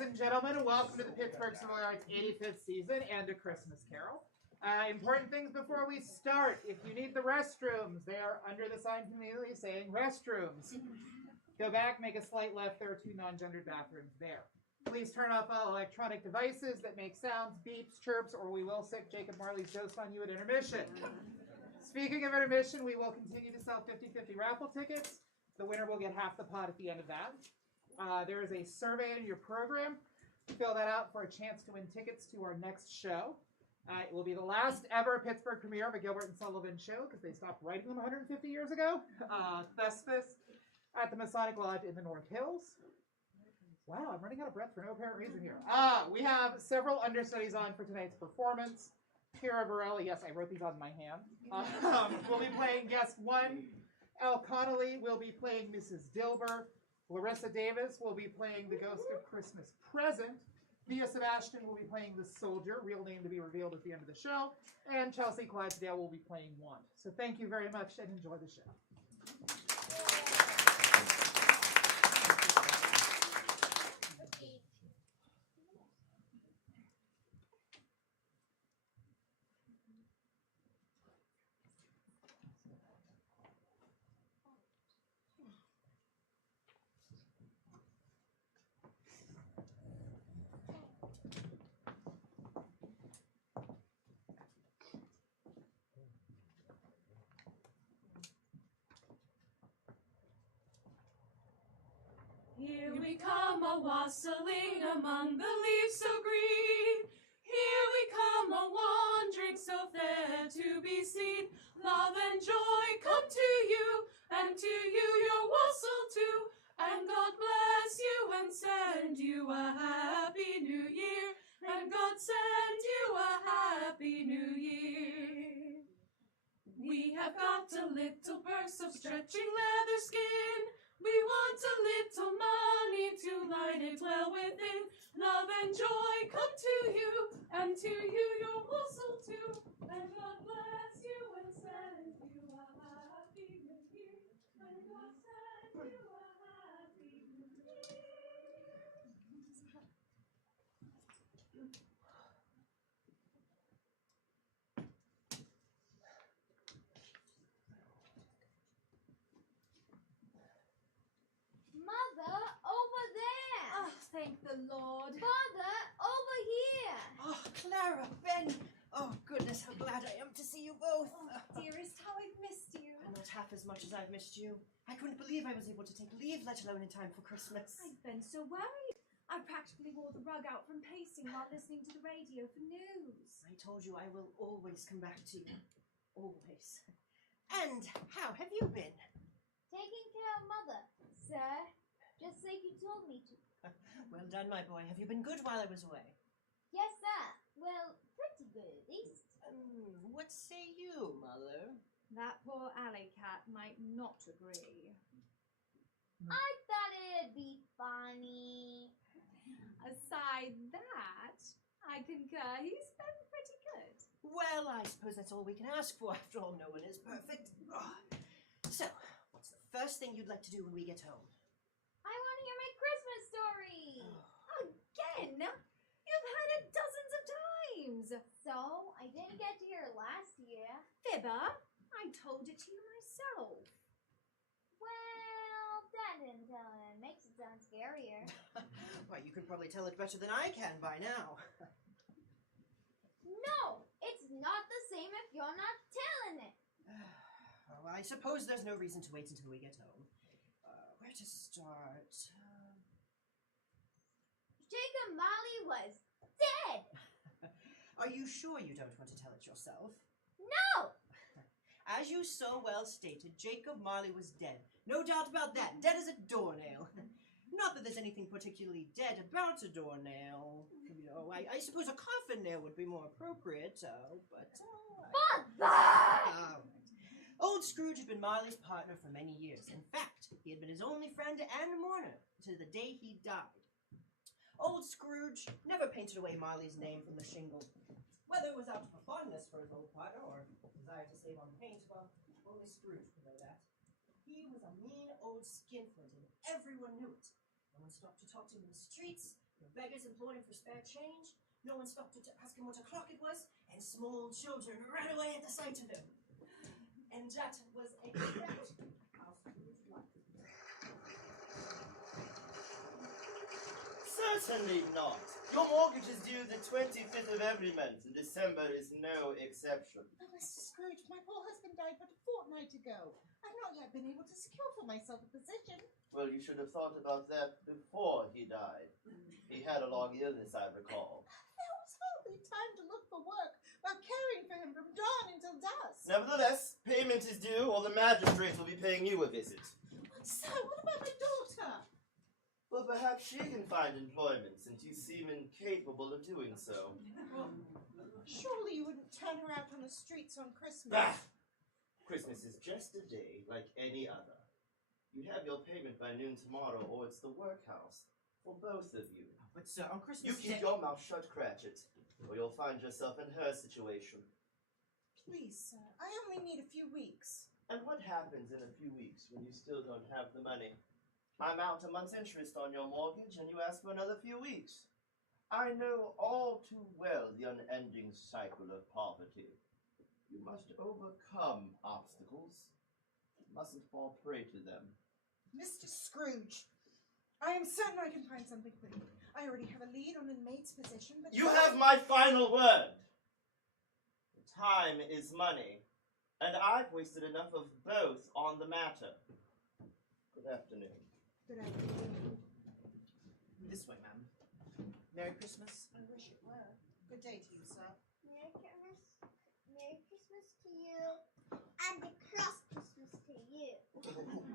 Ladies and gentlemen, welcome to the Pittsburgh Savoyards 85th season and A Christmas Carol. Important things before we start. If you need the restrooms, they are under the sign immediately saying restrooms. Go back, make a slight left. There are 2 non-gendered bathrooms there. Please turn off all electronic devices that make sounds, beeps, chirps, or we will sick Jacob Marley's ghost on you at intermission. Speaking of intermission, we will continue to sell 50-50 raffle tickets. The winner will get half the pot at the end of that. There is a survey in your program. Fill that out for a chance to win tickets to our next show. It will be the last ever Pittsburgh premiere of a Gilbert and Sullivan show because they stopped writing them 150 years ago. Thespis at the Masonic Lodge in the North Hills. Wow, I'm running out of breath for no apparent reason here. We have several understudies on for tonight's performance. Kira Varela, yes, I wrote these on my hand. We'll be playing guest 1. Al Connolly will be playing Mrs. Dilber. Larissa Davis will be playing the Ghost of Christmas Present. Thea Sebastian will be playing the Soldier, real name to be revealed at the end of the show. And Chelsea Clydesdale will be playing Want. So thank you very much and enjoy the show. Here we come a-wassailing among the leaves so green. Here we come a-wandering so fair to be seen. Love and joy come to you, and to you your wassail too. And God bless you and send you a happy new year. And God send you a happy new year. We have got a little purse of stretching leather skin. We want a little money to light it well within. Love and joy come to you, and to you your wassail too. And God bless you and send you a happy new year. And God send you a happy new year. Mother, over there! Oh, thank the Lord. Father, over here! Oh, Clara, Ben! Oh, goodness, how glad I am to see you both. Oh, dearest, how I've missed you. And not half as much as I've missed you. I couldn't believe I was able to take leave, let alone in time for Christmas. I've been so worried. I practically wore the rug out from pacing while listening to the radio for news. I told you I will always come back to you. Always. And how have you been? Taking care of Mother, sir. Just like you told me to. Well done, my boy. Have you been good while I was away? Yes, sir. Well, pretty good, at least. What say you, Mother? That poor alley cat might not agree. I thought it'd be funny. Aside that, I concur he's been pretty good. Well, I suppose that's all we can ask for. After all, no one is perfect. Oh. So, what's the first thing you'd like to do when we get home? I want to hear my Christmas story. Again? You've heard it dozens of times. So, I didn't get to hear it last year. Fibber, I told it to you myself. Well, Dad didn't tell it. It makes it sound scarier. Well, you can probably tell it better than I can by now. No, it's not the same if you're not telling it. Well, I suppose there's no reason to wait until we get home. Where to start? Jacob Marley was dead. Are you sure you don't want to tell it yourself? No. As you so well stated, Jacob Marley was dead. No doubt about that. Dead as a doornail. Not that there's anything particularly dead about a doornail. You know, I suppose a coffin nail would be more appropriate, but... Father! Old Scrooge had been Marley's partner for many years. In fact, he had been his only friend and mourner to the day he died. Old Scrooge never painted away Marley's name from the shingle. Whether it was out of fondness for his old partner or desire to save on paint, well, only Scrooge could know that. He was a mean old skinflint, and everyone knew it. No one stopped to talk to him in the streets, The beggars implored him for spare change. No one stopped to ask him what o'clock it was, and small children ran away at the sight of him. And that was exactly how Scrooge liked it. Certainly not. Your mortgage is due the 25th of every month, and December is no exception. Oh, Mr. Scrooge, my poor husband died but a fortnight ago. I've not yet been able to secure for myself a position. Well, you should have thought about that before he died. He had a long illness, I recall. There was hardly time to look for work while caring for him from dawn until dusk. Nevertheless, payment is due, or the magistrate will be paying you a visit. So, what about my daughter? Well, perhaps she can find employment, since you seem incapable of doing so. Surely you wouldn't turn her out on the streets on Christmas. Bah! Christmas is just a day like any other. You have your payment by noon tomorrow, or it's the workhouse. For both of you. But sir, on Christmas You keep your mouth shut, Cratchit, or you'll find yourself in her situation. Please, sir, I only need a few weeks. And what happens in a few weeks when you still don't have the money? I'm out a month's interest on your mortgage, and you ask for another few weeks. I know all too well the unending cycle of poverty. You must overcome obstacles. You mustn't fall prey to them. Mr. Scrooge, I am certain I can find something for you. I already have a lead on an maid's position, but... You have my final word. Time is money, and I've wasted enough of both on the matter. Good afternoon. Good afternoon. This way, ma'am. Merry Christmas. I wish it were. Good day to you, sir. Merry Christmas to you. And a cross Christmas to you.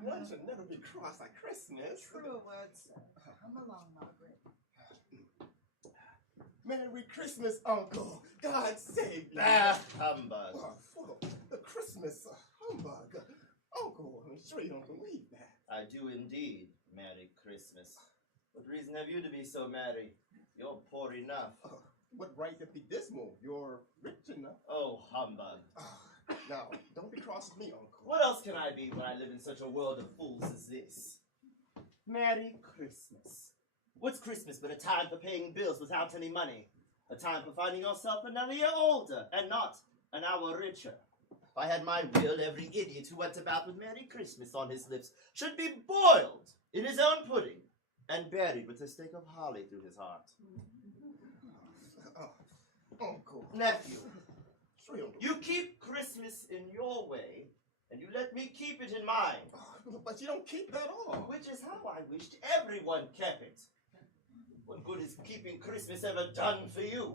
One should never be cross at Christmas. Truer words, sir. Come along, Margaret. Merry Christmas, Uncle. God save you. Ah, humbug. For the Christmas humbug. Uncle, I'm sure you don't believe that. I do indeed. Merry Christmas. What reason have you to be so merry? You're poor enough. What right to be dismal? You're rich enough. Oh, humbug. Now, don't be cross with me, Uncle. What else can I be when I live in such a world of fools as this? Merry Christmas. What's Christmas but a time for paying bills without any money? A time for finding yourself another year older and not an hour richer. If I had my will, every idiot who went about with Merry Christmas on his lips should be boiled in his own pudding and buried with a stake of holly through his heart. Uncle. Nephew, Sure, Uncle. you keep Christmas in your way, and you let me keep it in mine. But you don't keep that all. Which is how I wished everyone kept it. What good is keeping Christmas ever done for you?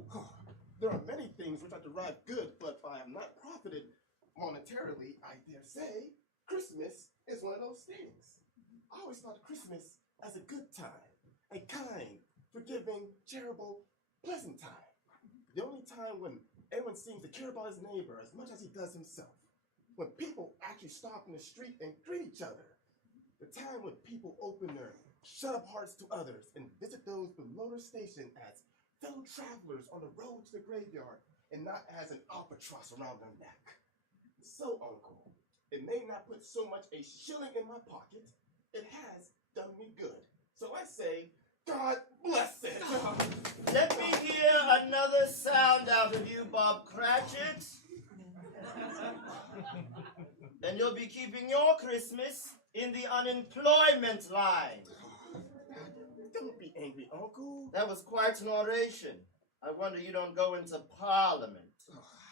There are many things which I derive good, but I have not profited monetarily, I dare say. Christmas is one of those things. I always thought of Christmas as a good time, a kind, forgiving, charitable, pleasant time. The only time when anyone seems to care about his neighbor as much as he does himself. When people actually stop in the street and greet each other. The time when people open their shut-up hearts to others and visit those below their station as fellow travelers on the road to the graveyard and not as an albatross around their neck. So, Uncle, it may not put so much a shilling in my pocket, it has done me good. So I say, God bless it! Let me hear another sound out of you, Bob Cratchit. Then you'll be keeping your Christmas in the unemployment line. Don't be angry, Uncle. That was quite an oration. I wonder you don't go into Parliament.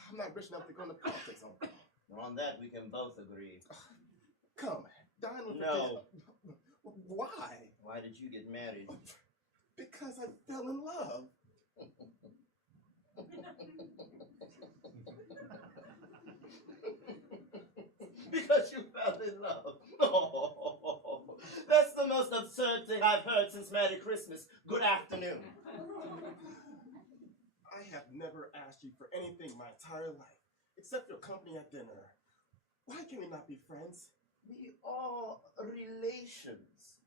I'm not rich enough to go into politics, Uncle. On that we can both agree. Come, dine with me. No. Why? Why did you get married? Because I fell in love. Because you fell in love. Oh, that's the most absurd thing I've heard since Merry Christmas. Good afternoon. I have never asked you for anything my entire life, except your company at dinner. Why can we not be friends? We are relations.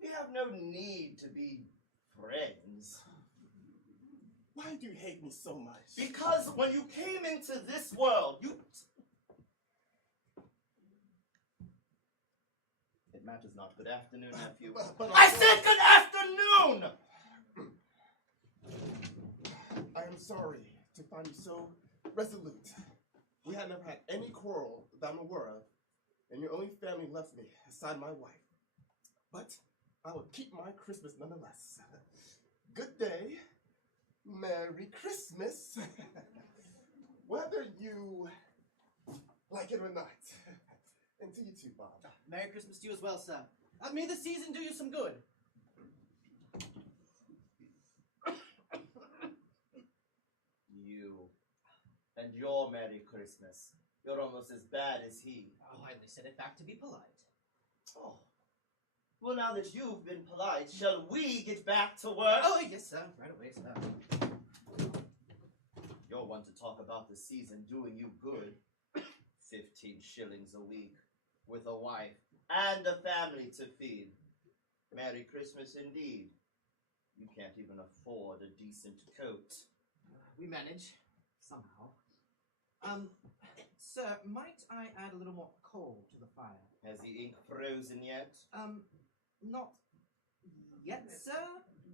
We have no need to be friends. Why do you hate me so much? Because when you came into this world, you... It matters not. Good afternoon, nephew. But I said good afternoon! I'm sorry to find you so resolute. We had never had any quarrel that I'm aware of, and your only family left me aside my wife. But I will keep my Christmas nonetheless. Good day. Merry Christmas. Whether you like it or not. And to you too, Bob. Merry Christmas to you as well, sir. May the season do you some good. You and your Merry Christmas. You're almost as bad as he. Oh, I only said it back to be polite. Oh. Well, now that you've been polite, shall we get back to work? Oh, yes, sir. Right away, sir. You're one to talk about the season doing you good. 15 shillings a week, with a wife and a family to feed. Merry Christmas indeed. You can't even afford a decent coat. We manage, somehow. Sir, might I add a little more coal to the fire? Has the ink frozen yet? Not yet, sir,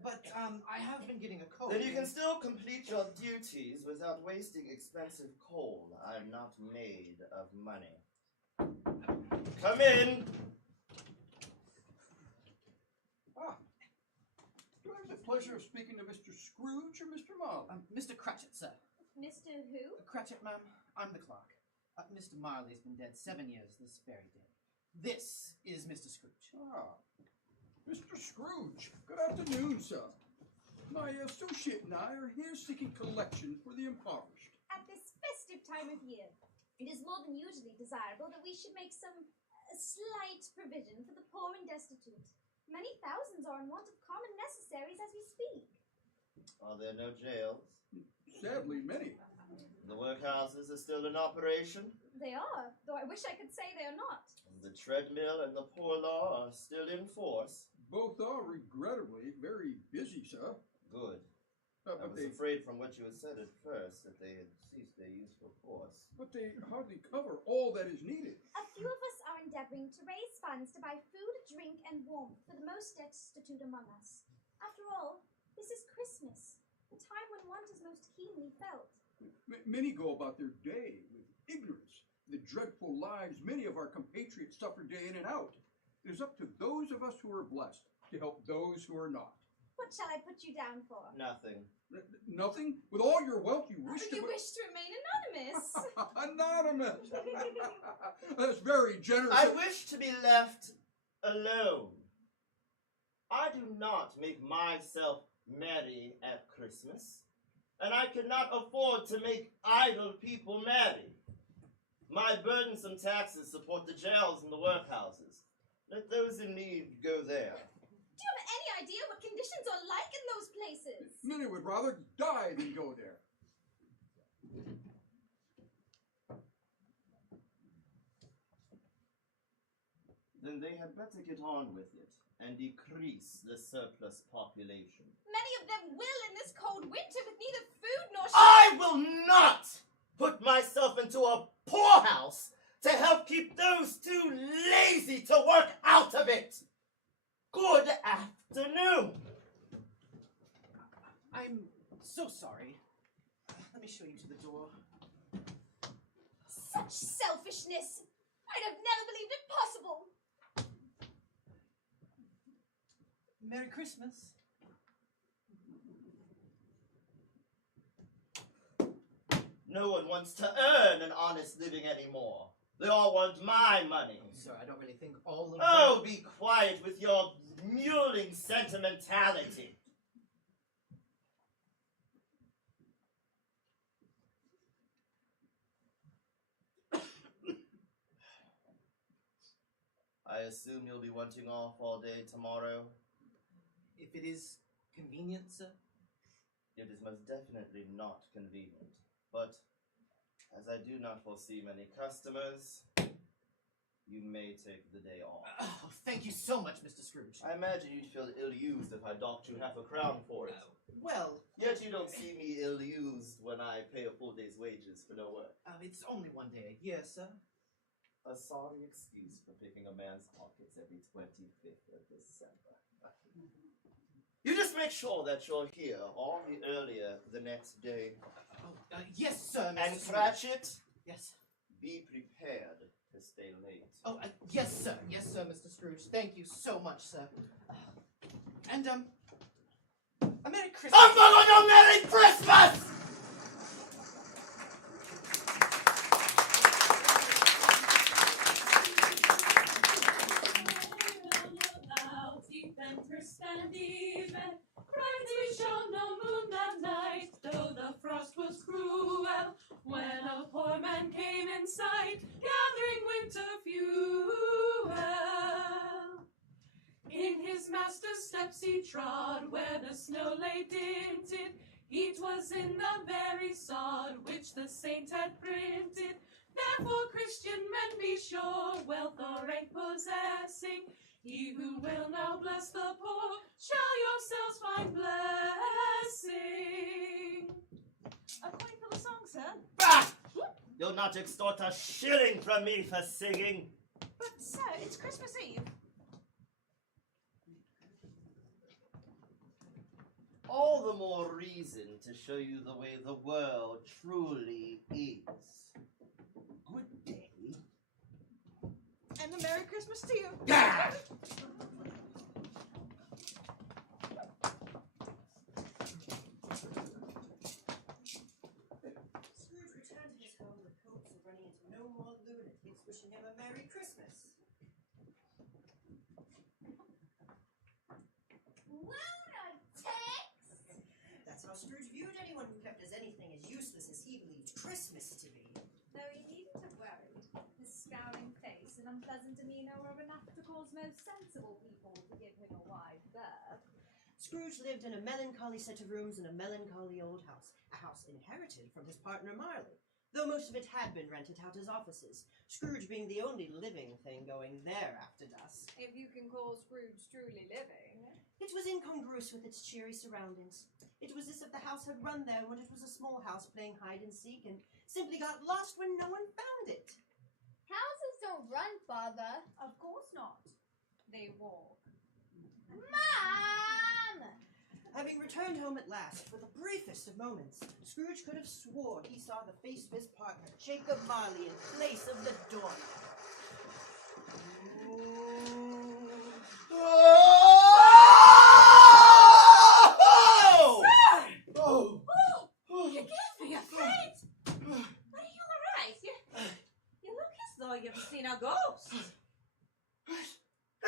but, I have been getting a cold. Then you can still complete your duties without wasting expensive coal. I'm not made of money. Come in! Do I have the pleasure of speaking to Mr. Scrooge or Mr. Marley? Mr. Cratchit, sir. Mr. Who? Cratchit, ma'am, I'm the clerk. Mr. Marley's been dead 7 years this very day. This is Mr. Scrooge. Mr. Scrooge. Good afternoon, sir. My associate and I are here seeking collection for the impoverished. At this festive time of year, it is more than usually desirable that we should make some slight provision for the poor and destitute. Many thousands are in want of common necessaries as we speak. Are there no jails? Sadly, many. The workhouses are still in operation? They are, though I wish I could say they are not. The treadmill and the poor law are still in force? Both are regrettably very busy, sir. Good. I But was afraid from what you had said at first that they had ceased their useful force. But they hardly cover all that is needed. A few of us are endeavoring to raise funds to buy food, drink, and warmth for the most destitute among us. After all, this is Christmas, the time when want is most keenly felt. Many go about their day with ignorance, the dreadful lives many of our compatriots suffer day in and out. It is up to those of us who are blessed to help those who are not. What shall I put you down for? Nothing. Nothing? With all your wealth, you wish to... You wish to remain anonymous. Anonymous! That's very generous. I wish to be left alone. I do not make myself merry at Christmas, and I cannot afford to make idle people merry. My burdensome taxes support the jails and the workhouses. Let those in need go there. Do you have any idea what conditions are like in those places? Many would rather die than go there. Then they had better get on with it and decrease the surplus population. Many of them will in this cold winter with neither food nor I will not put myself into a poorhouse to help keep those too lazy to work out of it. Good afternoon. I'm so sorry. Let me show you to the door. Such selfishness! I'd have never believed it possible! Merry Christmas. No one wants to earn an honest living anymore. They all want my money. Oh, sir, I don't really think all of Oh, be quiet with your mewling sentimentality. I assume you'll be wanting off all day tomorrow? If it is convenient, sir. It is most definitely not convenient, but as I do not foresee many customers, you may take the day off. Oh, thank you so much, Mr. Scrooge. I imagine you'd feel ill-used if I docked you half a crown for it. Well... Yet you don't see me ill-used when I pay a full day's wages for no work. It's only 1 day a year, sir. A sorry excuse for picking a man's pockets every 25th of December. You just make sure that you're here all the earlier the next day. Oh, yes, sir, Mr. And Scrooge. Cratchit, Yes. be prepared to stay late. Oh, yes, sir. Yes, sir, Mr. Scrooge. Thank you so much, sir. And, a Merry Christmas. A Merry Christmas! And even brightly shone the moon that night, though the frost was cruel, when a poor man came in sight, gathering winter fuel. In his master's steps he trod, where the snow lay dinted. Heat was in the very sod which the saint had printed. Therefore, Christian men, be sure, wealth or rank possessing, ye who will now bless the poor, shall yourselves find blessing. A coin for the song, sir. Bah! You'll not extort a shilling from me for singing. But, sir, it's Christmas Eve. All the more reason to show you the way the world truly is. Good day. And a Merry Christmas to you. Gah! Scrooge returned to his home with hopes of running into no more lunatics wishing him a Merry Christmas. Lunatics? That's how Scrooge viewed anyone who kept as anything as useless as he believed Christmas to be. Though he needn't have worried. His scowling face and unpleasant demeanour were enough to cause most sensible people to give him a wide berth. Scrooge lived in a melancholy set of rooms in a melancholy old house, a house inherited from his partner Marley, though most of it had been rented out as offices, Scrooge being the only living thing going there after dusk. If you can call Scrooge truly living. It was incongruous with its cheery surroundings. It was as if the house had run there when it was a small house playing hide and seek and simply got lost when no one found it. Houses don't run, Father. Of course not. They walk. Mom! Having returned home at last, for the briefest of moments, Scrooge could have swore he saw the face of his partner, Jacob Marley, in place of the door. Oh! You gave me a fright. Are you all right? You look as though you've seen a ghost.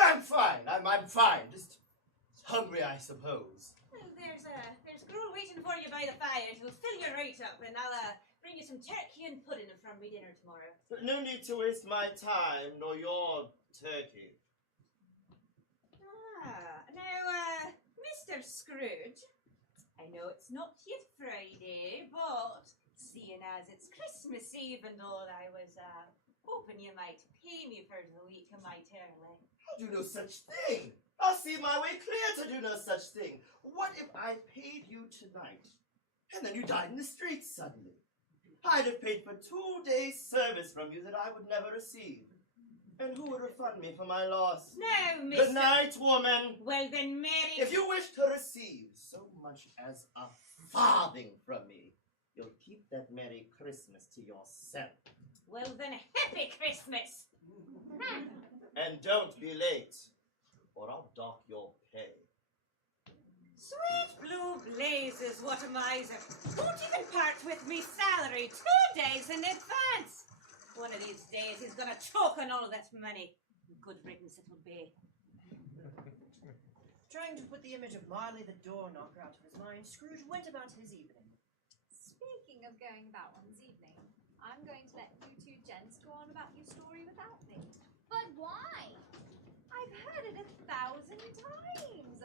I'm fine. I'm fine. Just hungry, I suppose. Well, there's gruel waiting for you by the fire. It'll fill you right up, and I'll bring you some turkey and pudding from me dinner tomorrow. But no need to waste my time nor your turkey. Now, Mr. Scrooge, I know it's not yet Friday, but seeing as it's Christmas Eve and all, I was hoping you might pay me for the week a mite early. I'll do no such thing. I'll see my way clear to do no such thing. What if I paid you tonight, and then you died in the streets suddenly? I'd have paid for 2 days' service from you that I would never receive. And who would refund me for my loss? Now, Mr. Good night, woman. Well then, Mary. If you wish to receive so much as a farthing from me, you'll keep that Merry Christmas to yourself. Well then, Happy Christmas. And don't be late, or I'll dock your pay. Sweet blue blazes, what a miser. Won't even part with me salary 2 days in advance. One of these days he's gonna choke on all that money. Good riddance it will be. Trying to put the image of Marley the door knocker out of his mind, Scrooge went about his evening. Speaking of going about one's evening, I'm going to let you two gents go on about your story without me. But why? I've heard it 1,000 times.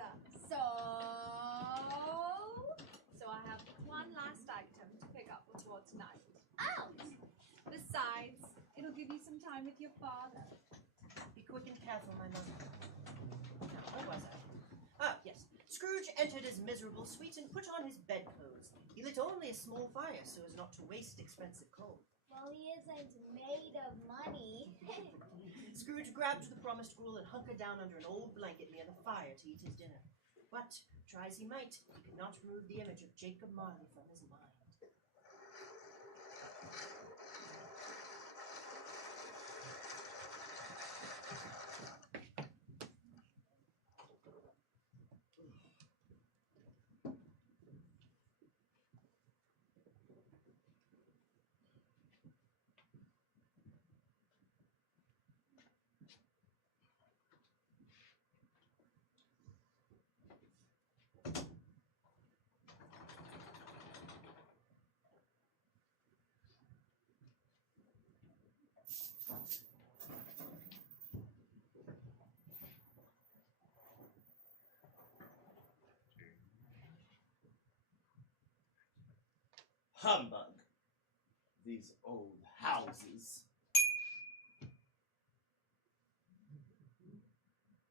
So I have one last item to pick up before tonight. Oh! Besides, it'll give you some time with your father. Be quick and careful, my mother. Now, where was I? Ah, yes. Scrooge entered his miserable suite and put on his bedclothes. He lit only a small fire so as not to waste expensive coal. Well, he isn't made of money. Scrooge grabbed the promised gruel and hunkered down under an old blanket near the fire to eat his dinner. But, try as he might, he could not remove the image of Jacob Marley from his mind. Humbug. These old houses.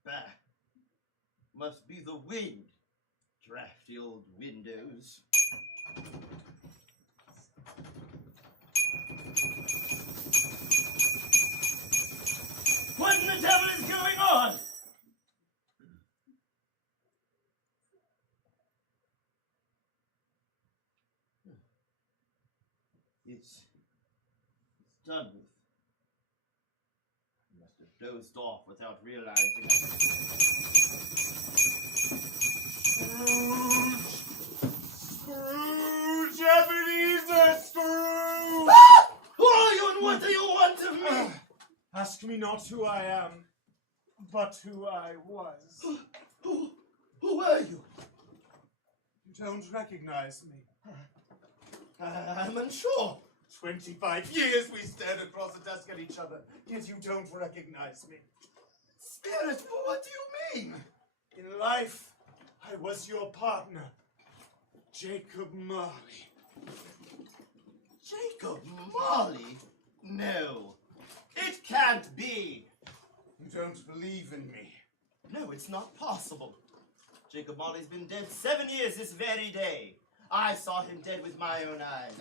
Bah. Must be the wind. Drafty old windows. What in the devil is going on? It's done with. I must have dozed off without realizing it. Scrooge! Ebenezer Scrooge! Ah! Who are you and what do you want of me? Ask me not who I am, but who I was. Who are you? You don't recognize me. I'm unsure. 25 years we stared across the desk at each other, yet you don't recognize me. Spirit, what do you mean? In life, I was your partner, Jacob Marley. Jacob Marley? No, it can't be. You don't believe in me. No, it's not possible. Jacob Marley's been dead 7 years this very day. I saw him dead with my own eyes.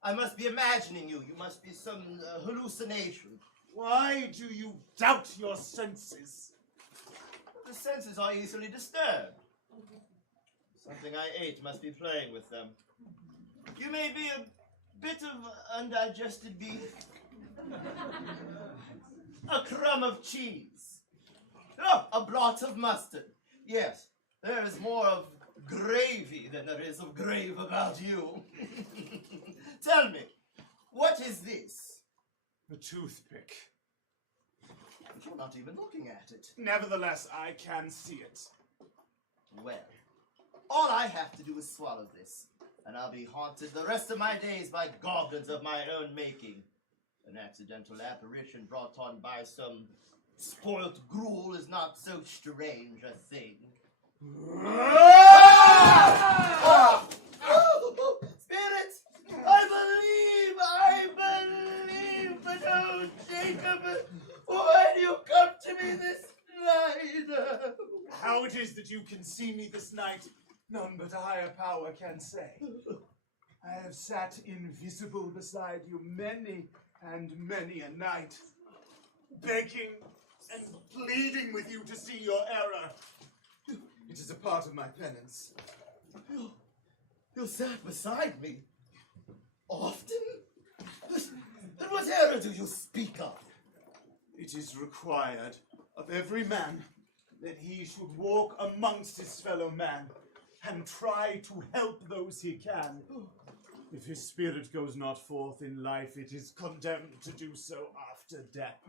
I must be imagining you. You must be some hallucination. Why do you doubt your senses? The senses are easily disturbed. Something I ate must be playing with them. You may be a bit of undigested beef. A crumb of cheese. Oh, a blot of mustard. Yes, there is more of gravy than there is of grave about you. Tell me, what is this? A toothpick. But you're not even looking at it. Nevertheless, I can see it. Well, all I have to do is swallow this, and I'll be haunted the rest of my days by goblins of my own making. An accidental apparition brought on by some spoilt gruel is not so strange a thing. Spirit, I believe, but oh, Jacob, why do you come to me this night? How it is that you can see me this night, none but a higher power can say. I have sat invisible beside you many and many a night, begging and pleading with you to see your error. It is a part of my penance. You sat beside me? Often? And what error do you speak of? It is required of every man that he should walk amongst his fellow man and try to help those he can. If his spirit goes not forth in life, it is condemned to do so after death.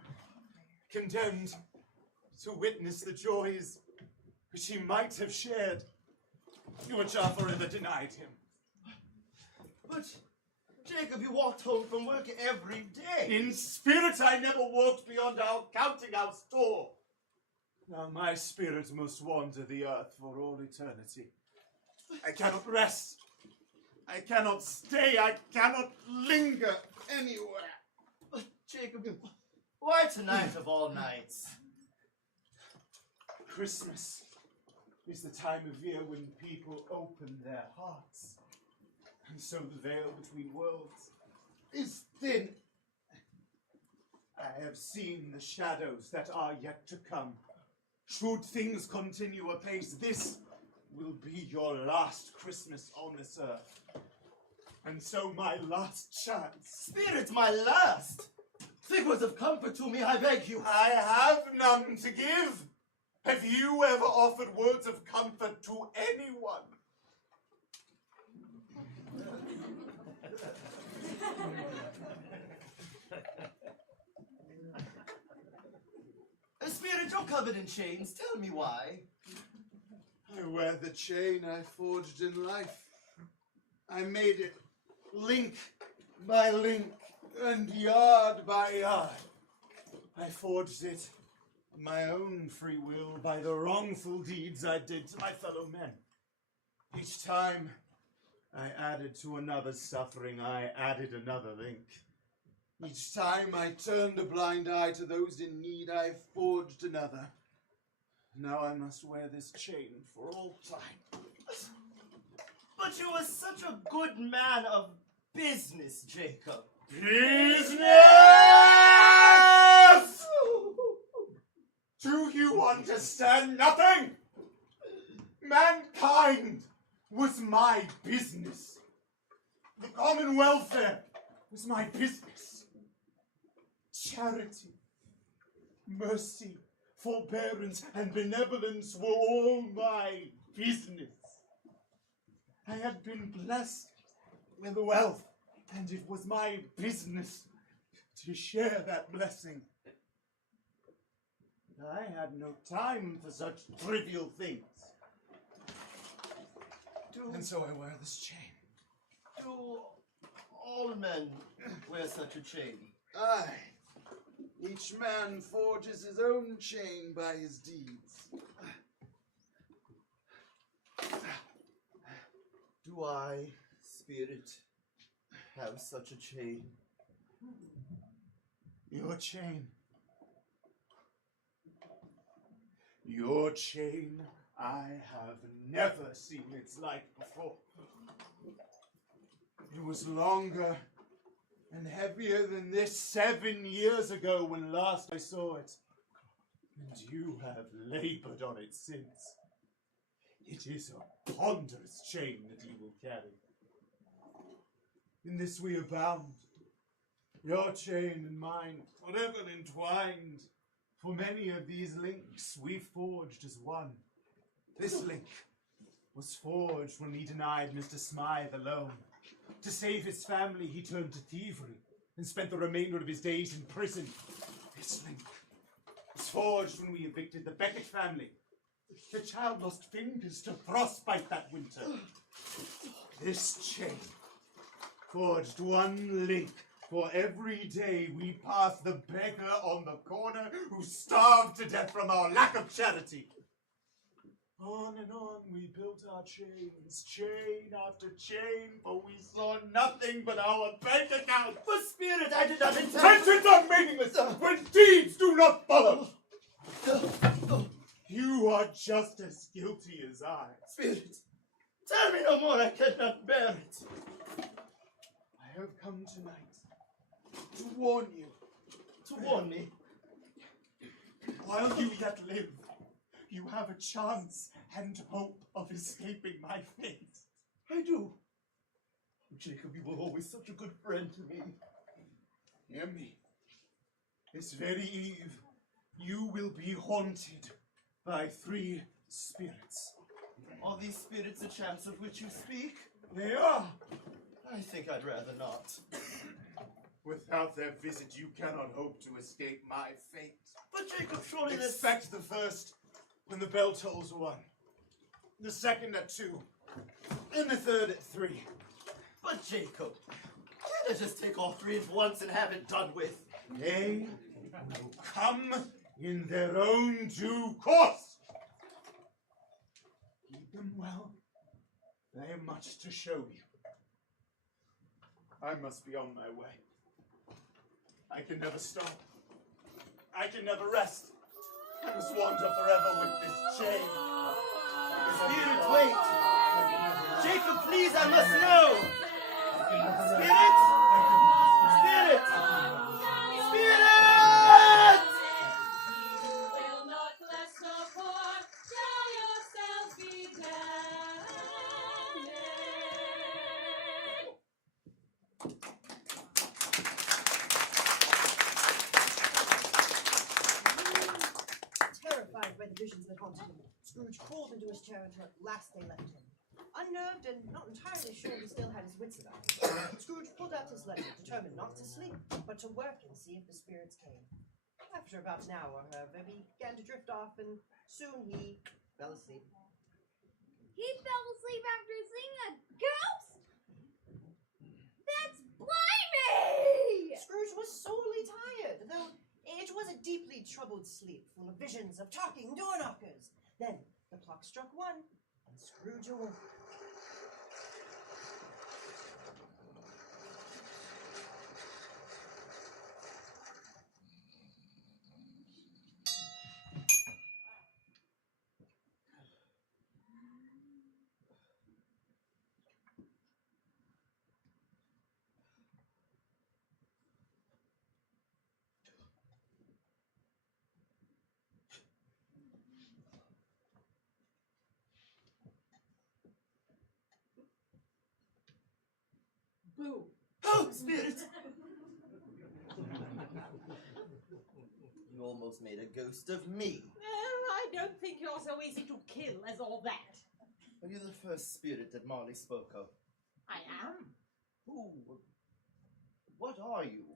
Condemned to witness the joys which he might have shared, which are forever denied him. But, Jacob, you walked home from work every day. In spirit I never walked beyond our counting-house door. Now my spirit must wander the earth for all eternity. I cannot rest. I cannot stay. I cannot linger anywhere. But, Jacob, why tonight of all nights? Christmas is the time of year when people open their hearts. And so the veil between worlds is thin. I have seen the shadows that are yet to come. Should things continue apace, this will be your last Christmas on this earth. And so my last chance. Spirit, my last! Think words of comfort to me, I beg you. I have none to give. Have you ever offered words of comfort to anyone? Spirit, you're covered in chains. Tell me why. I wear the chain I forged in life. I made it link by link and yard by yard. I forged it of my own free will by the wrongful deeds I did to my fellow men. Each time I added to another's suffering, I added another link. Each time I turned a blind eye to those in need, I forged another. Now I must wear this chain for all time. But you were such a good man of business, Jacob. Business! Do you understand nothing? Mankind was my business. The common welfare was my business. Charity, mercy, forbearance, and benevolence were all my business. I had been blessed with wealth, and it was my business to share that blessing. I had no time for such trivial things. And so I wear this chain. Do all men wear such a chain? Aye. Each man forges his own chain by his deeds. Do I, Spirit, have such a chain? Your chain. Your chain, I have never seen its like before. It was longer and heavier than this 7 years ago when last I saw it. And you have labored on it since. It is a ponderous chain that you will carry. In this we are bound. Your chain and mine, forever entwined. For many of these links we forged as one. This link was forged when he denied Mr. Smythe a loan. To save his family, he turned to thievery and spent the remainder of his days in prison. This link was forged when we evicted the Beckett family. The child lost fingers to frostbite that winter. This chain forged one link for every day we passed the beggar on the corner who starved to death from our lack of charity. On and on we built our chains, chain after chain, for we saw nothing but our bank account. For Spirit, I did not intend. Sentences are meaningless when deeds do not follow. You are just as guilty as I. Spirit, tell me no more, I cannot bear it. I have come tonight to warn you. To warn me? While you yet live, you have a chance and hope of escaping my fate. I do. Jacob, you were always such a good friend to me. Hear me. This very eve, you will be haunted by 3 spirits. Are these spirits the champs of which you speak? They are. I think I'd rather not. Without their visit, you cannot hope to escape my fate. But Jacob, surely this... Expect the first when the bell tolls 1, the second at 2, and the third at 3. But Jacob, can't I just take all 3 at once and have it done with? They will come in their own due course. Heed them well. They have much to show you. I must be on my way. I can never stop. I can never rest. I must wander forever with this chain. Spirit, wait! Jacob, please, I must know! Spirit! Spirit! Spirit! Will not bless the poor, shall yourselves be blessed. Terrified by the visions that haunted him, Scrooge crawled into his chair until at last they left him. Unnerved and not entirely sure he still had his wits about him, Scrooge pulled out his ledger, determined not to sleep, but to work and see if the spirits came. After about an hour, however, he began to drift off, and soon he fell asleep. He fell asleep after seeing a ghost? That's blimey! Scrooge was sorely tired, though it was a deeply troubled sleep, full of visions of talking door knockers. Then the clock struck 1, and Scrooge awoke. Boo. Oh, spirit! You almost made a ghost of me. Well, I don't think you're so easy to kill as all that. Are you the first spirit that Marley spoke of? I am. Who? What are you?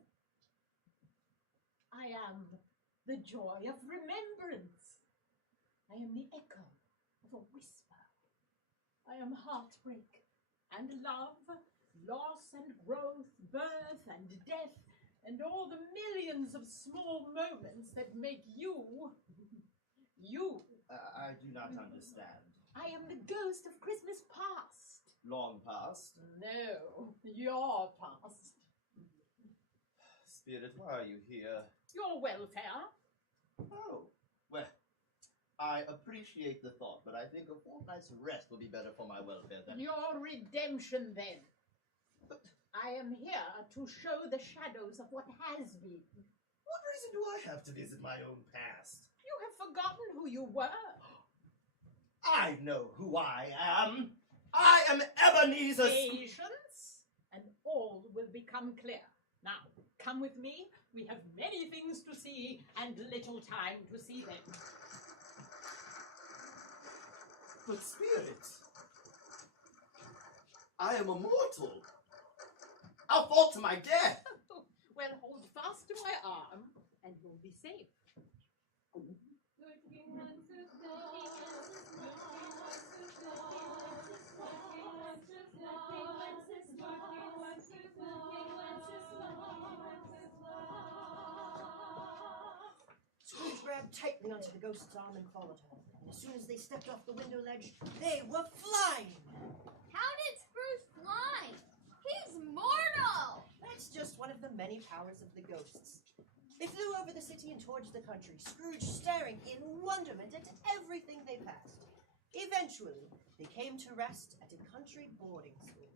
I am the joy of remembrance. I am the echo of a whisper. I am heartbreak and love, loss and growth, birth and death, and all the millions of small moments that make you, you. I do not understand. I am the ghost of Christmas past. Long past? No, your past. Spirit, why are you here? Your welfare. Oh, well, I appreciate the thought, but I think a fortnight's rest will be better for my welfare than... Your redemption, then. I am here to show the shadows of what has been. What reason do I have to visit my own past? You have forgotten who you were. I know who I am. I am Ebenezer Patience, and all will become clear. Now, come with me. We have many things to see and little time to see them. But Spirit, I am immortal. I'll fall to my death. Well, hold fast to my arm, and you'll be safe. Scrooge grabbed tightly onto the ghost's arm and followed her. And as soon as they stepped off the window ledge, they were flying. How did Scrooge fly? He's mortal! That's just one of the many powers of the ghosts. They flew over the city and towards the country, Scrooge staring in wonderment at everything they passed. Eventually, they came to rest at a country boarding school.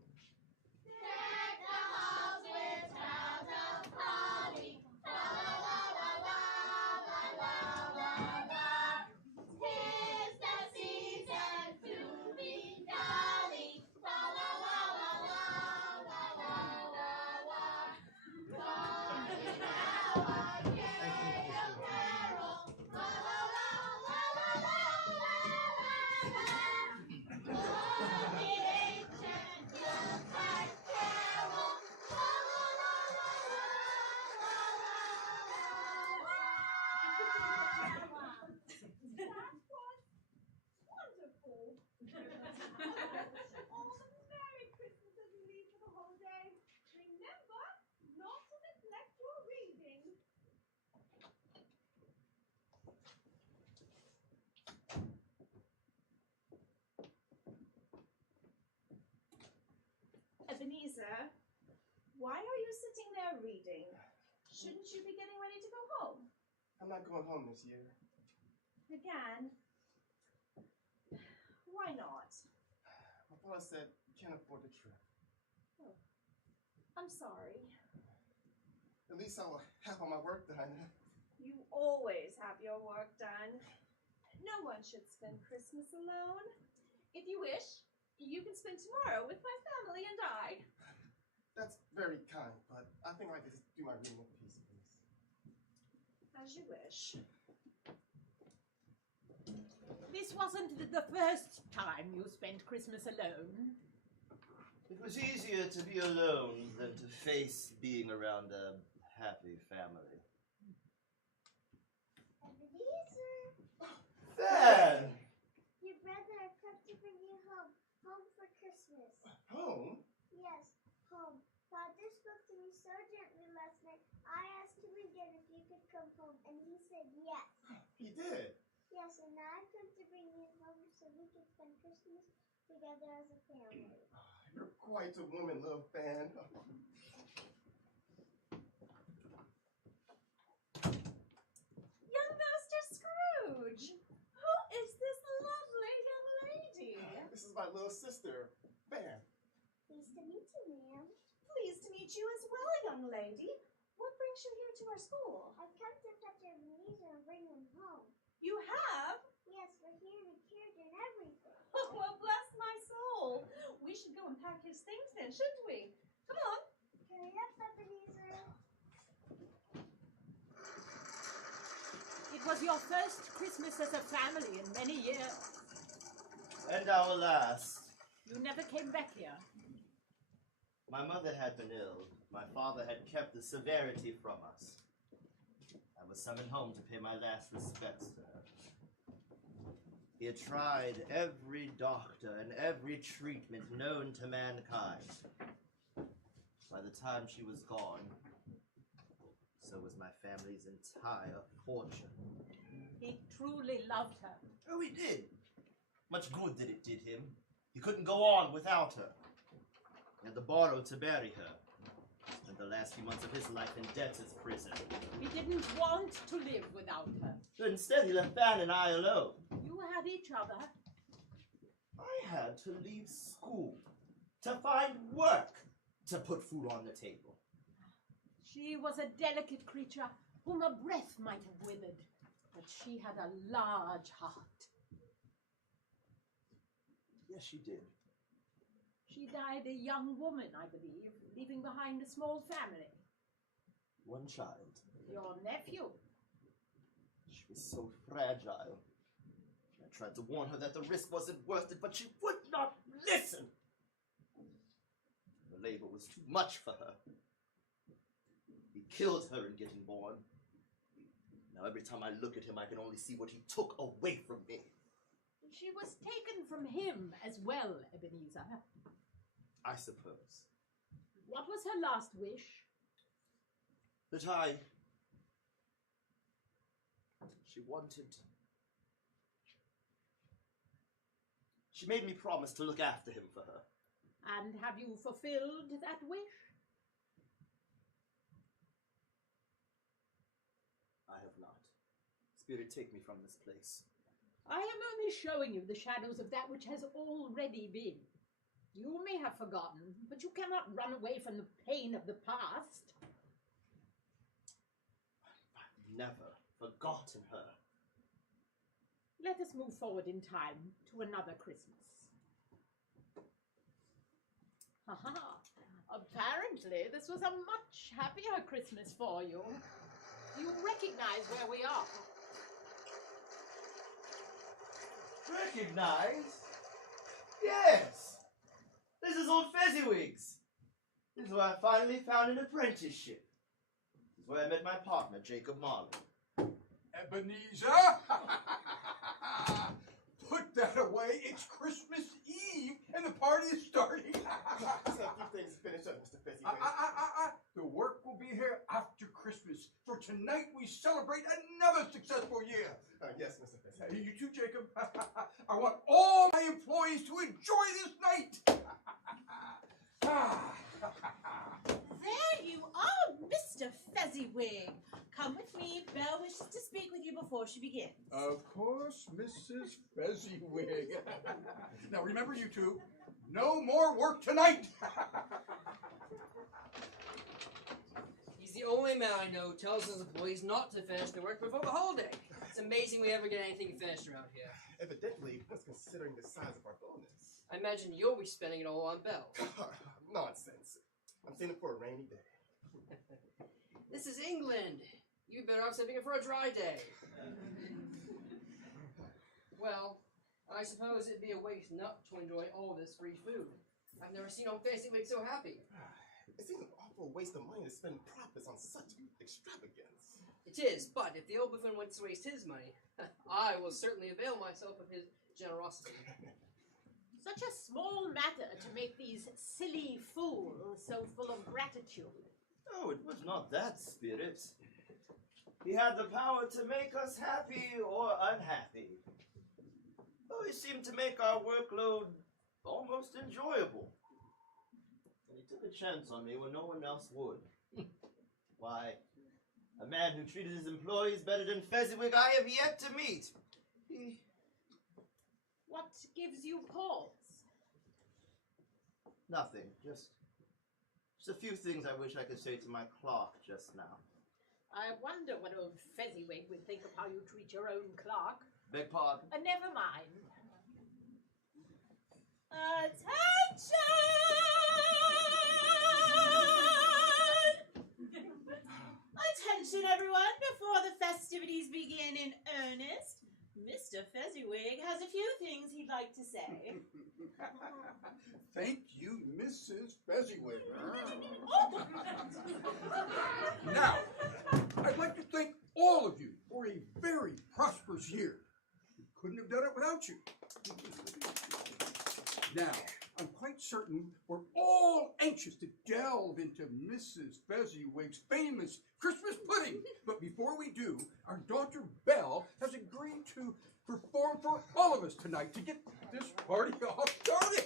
Deck the halls with boughs of holly. La la la la la la la la. 'Tis the season to be jolly. La la la la la la la la la. Join now a gay apparel. La la la la la la la la. Oh, the ancient Yuletide carol. La la la la la la la la. That was wonderful. Oh, Merry Christmas as you leave for the holiday. Remember not to neglect your reading. Ebenezer, why are you sitting there reading? Shouldn't you be getting ready to go home? I'm not going home this year. Again? Why not? My boss said you can't afford the trip. I'm sorry. At least I'll have all my work done. You always have your work done. No one should spend Christmas alone. If you wish, you can spend tomorrow with my family and I. That's very kind, but I think I could just do my reading of the piece, please. As you wish. This wasn't the first time you spent Christmas alone. It was easier to be alone than to face being around a happy family. Ebenezer, Then, your brother had come to bring you home for Christmas. Home? Yes, home. Father spoke to me so gently last night. I asked him again if you could come home, and he said yes. He did. Yes, and now I've come to bring you home so we can spend Christmas together as a family. You're quite a woman, little fan. Young Master Scrooge! Who is this lovely young lady? This is my little sister, Fan. Pleased to meet you, ma'am. Pleased to meet you as well, young lady. What brings you here to our school? I've come to fetch Ebenezer and bring him home. You have? Yes, we're here in a carriage and everything. Well, bless my soul. We should go and pack his things then, shouldn't we? Come on. Hurry up, Ebenezer. It was your first Christmas as a family in many years. and our last. You never came back here. My mother had been ill. My father had kept the severity from us. I was summoned home to pay my last respects to her. He had tried every doctor and every treatment known to mankind. By the time she was gone, so was my family's entire fortune. He truly loved her. Oh, he did. Much good that it did him. He couldn't go on without her. He had to borrow to bury her. Spent the last few months of his life in debtor's prison. He didn't want to live without her. But instead, he left Van and I alone. You had each other. I had to leave school to find work to put food on the table. She was a delicate creature whom a breath might have withered, but she had a large heart. Yes, she did. She died a young woman, I believe, leaving behind a small family. One child. Your nephew. She was so fragile. I tried to warn her that the risk wasn't worth it, but she would not listen. The labor was too much for her. He killed her in getting born. Now every time I look at him, I can only see what he took away from me. She was taken from him as well, Ebenezer. I suppose. What was her last wish? That she wanted... She made me promise to look after him for her. And have you fulfilled that wish? I have not. Spirit, take me from this place. I am only showing you the shadows of that which has already been. You may have forgotten, but you cannot run away from the pain of the past. I've never forgotten her. Let us move forward in time to another Christmas. Haha! Apparently, this was a much happier Christmas for you. You recognize where we are. Recognize? Yes! This is old Fezziwigs. This is where I finally found an apprenticeship. This is where I met my partner, Jacob Marley. Ebenezer! Put that away. It's Christmas Eve and the party is starting. Just a few things to finish up, Mr. Fezziwig. The work will be here after Christmas. For tonight we celebrate another successful year. Yes, Mr. Fezziwig. You too, Jacob. I want all my employees to enjoy this night. There you are, Mr. Fezziwig. Come with me. Belle wishes to speak with you before she begins. Of course, Mrs. Fezziwig. Now remember, you two, no more work tonight. He's the only man I know who tells his employees not to finish their work before the holiday. It's amazing we ever get anything finished around here. Evidently, that's considering the size of our bonus. I imagine you'll be spending it all on Belle. Nonsense. I'm saving it for a rainy day. This is England. You'd better off saving it for a dry day. Well, I suppose it'd be a waste not to enjoy all this free food. I've never seen old Fancy Wig so happy. It seems an awful waste of money to spend profits on such extravagance. It is, but if the old buffoon wants to waste his money, I will certainly avail myself of his generosity. Such a small matter to make these silly fools so full of gratitude. Oh, it was not that, Spirit. He had the power to make us happy or unhappy. Oh, he seemed to make our workload almost enjoyable. And he took a chance on me when no one else would. Why, a man who treated his employees better than Fezziwig I have yet to meet. What gives you pause? Nothing, just a few things I wish I could say to my clerk just now. I wonder what old Fezziwig would think of how you treat your own clerk. Beg pardon? Never mind. Attention, everyone! Before the festivities begin in earnest, Mr. Fezziwig has a few things he'd like to say. Thank you, Mrs. Fezziwig. Now, I'd like to thank all of you for a very prosperous year. We couldn't have done it without you. Now, I'm quite certain we're all anxious to delve into Mrs. Fezziwig's famous Christmas pudding. But before we do, our daughter Belle has agreed to perform for all of us tonight to get this party off started.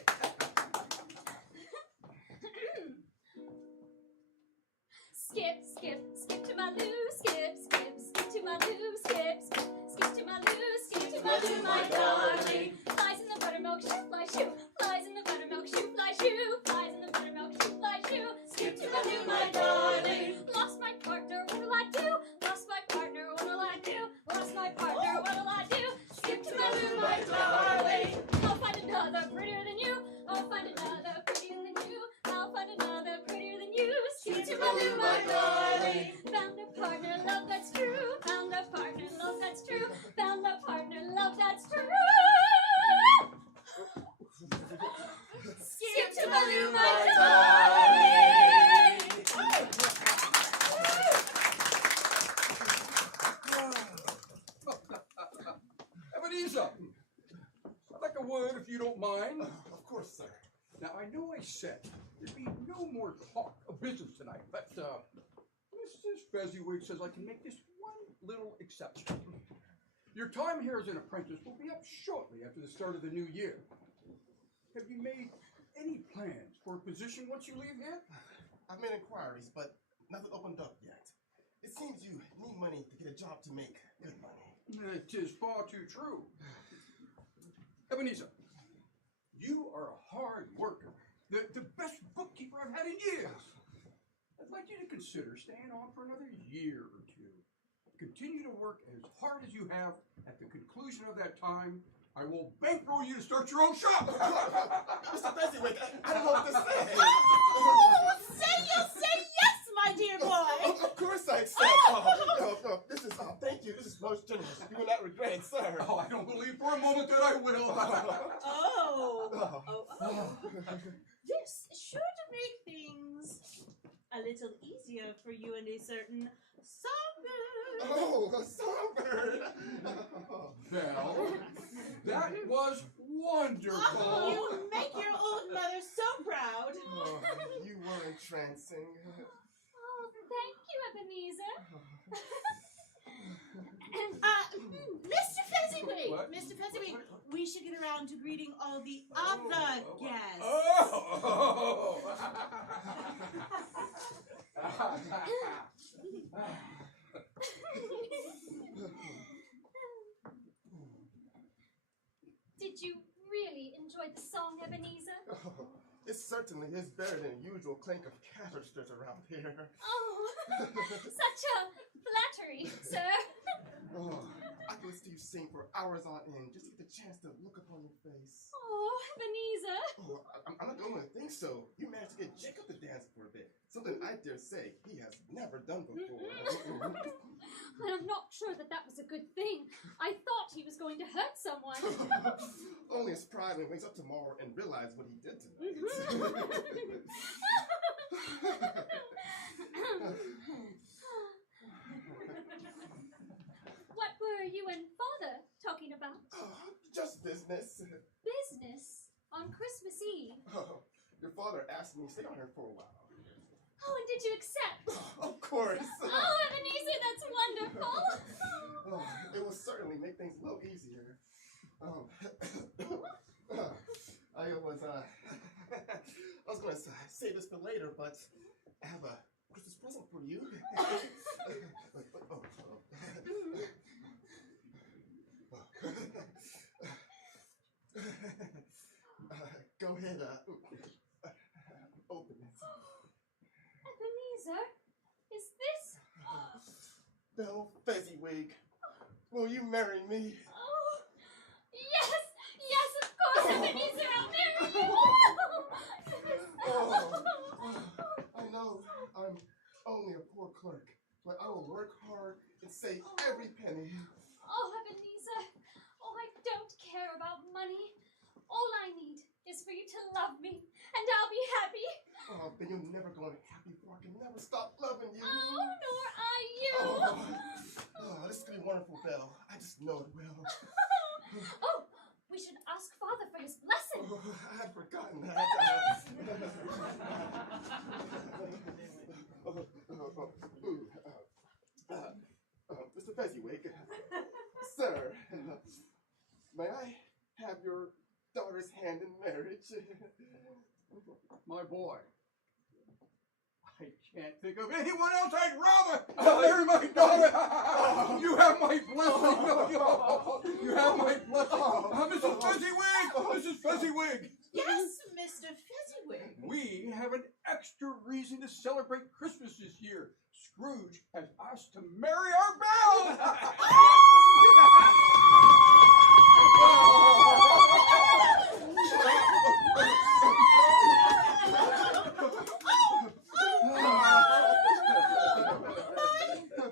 Skip, skip, skip to my loo, skip, skip, skip to my loo, skip, skip, skip to my loo, skip to my loo, my darling. Flies in the buttermilk, shoe, fly, shoe. Flies in the buttermilk, shoe, fly, shoe. Flies in the buttermilk, shoe, fly, shoe. Skip to my loo, my darling. Lost my partner, what'll I do? Lost my partner, what'll I do? Lost my partner, what'll I do? Skip to my loo, my darling. I'll find another prettier than you. I'll find another prettier than you. I'll find another prettier than you. Skip to my loo, my darling. Found a partner, love that's true. Found a partner, love that's true. Found a partner, love that's true. Skip to my loo, my darling. Ebenezer, I'd like a word if you don't mind. Of course, sir. Now, I know I said there'd be no more talk of business tonight, but Mrs. Fezziwig says I can make this one little exception. Your time here as an apprentice will be up shortly after the start of the new year. Have you made any plans for a position once you leave here? I've made inquiries, but nothing opened up yet. It seems you need money to get a job to make good money. It is far too true. Ebenezer, you are a hard worker, the best bookkeeper I've had in years. I'd like you to consider staying on for another year or two. Continue to work as hard as you have. At the conclusion of that time, I will bankroll you to start your own shop. Mr. Fezziwig, I don't know what to say. Oh, say yes, my dear boy. Of course I accept. No, this is, thank you. This is most generous. You will not regret it, sir. Oh, I don't believe for a moment that I will. This is sure to make things a little easier for you and a certain songbird. Oh, a songbird. Belle, that was wonderful. Oh, you make your old mother so proud. Oh, you were entrancing. Oh, thank you, Ebenezer. Mr. Fezziwig, What? Mr. Fezziwig, we should get around to greeting all the other guests. Oh! Did you really enjoy the song, Ebenezer? Oh, it certainly is better than the usual clink of canisters around here. Oh, such a flattery, sir. Oh, I can listen to you sing for hours on end just to get the chance to look upon your face. Oh, Ebenezer. Oh, I'm not the only one to think so. You managed to get Jacob to dance for a bit. Something I dare say he has never done before. I'm not sure that was a good thing. I thought he was going to hurt someone. Only his pride when he wakes up tomorrow and realizes what he did tonight. What were you and Father talking about? Just business. Business? On Christmas Eve? Oh, your father asked me to stay on here for a while. Oh, and did you accept? Of course. Oh, Ebenezer, that's wonderful. Oh, it will certainly make things a little easier. I was going to save this for later, but I have a Christmas present for you. Go ahead, open it. Ebenezer, is this? Belle Fezziwig, will you marry me? Oh, yes, of course, Ebenezer, I'll marry you. I know I'm only a poor clerk, but I will work hard and save every penny. Oh, Ebenezer, I don't care about money. All I need is for you to love me, and I'll be happy. Oh, then you'll never go unhappy, for I can never stop loving you. Oh, nor are you. Oh, this is going to be wonderful, Belle. I just know it will. Oh, we should ask Father for his blessing. Oh, I had forgotten that. Mr. Fezziwig, sir, may I have your daughter's hand in marriage? My boy, I can't think of anyone else I'd rather marry my daughter. You have my blessing. You have my blessing. Mrs. Fezziwig, Mrs. Fezziwig. Yes, Mr. Fezziwig. We have an extra reason to celebrate Christmas this year. Scrooge has asked to marry our Belle.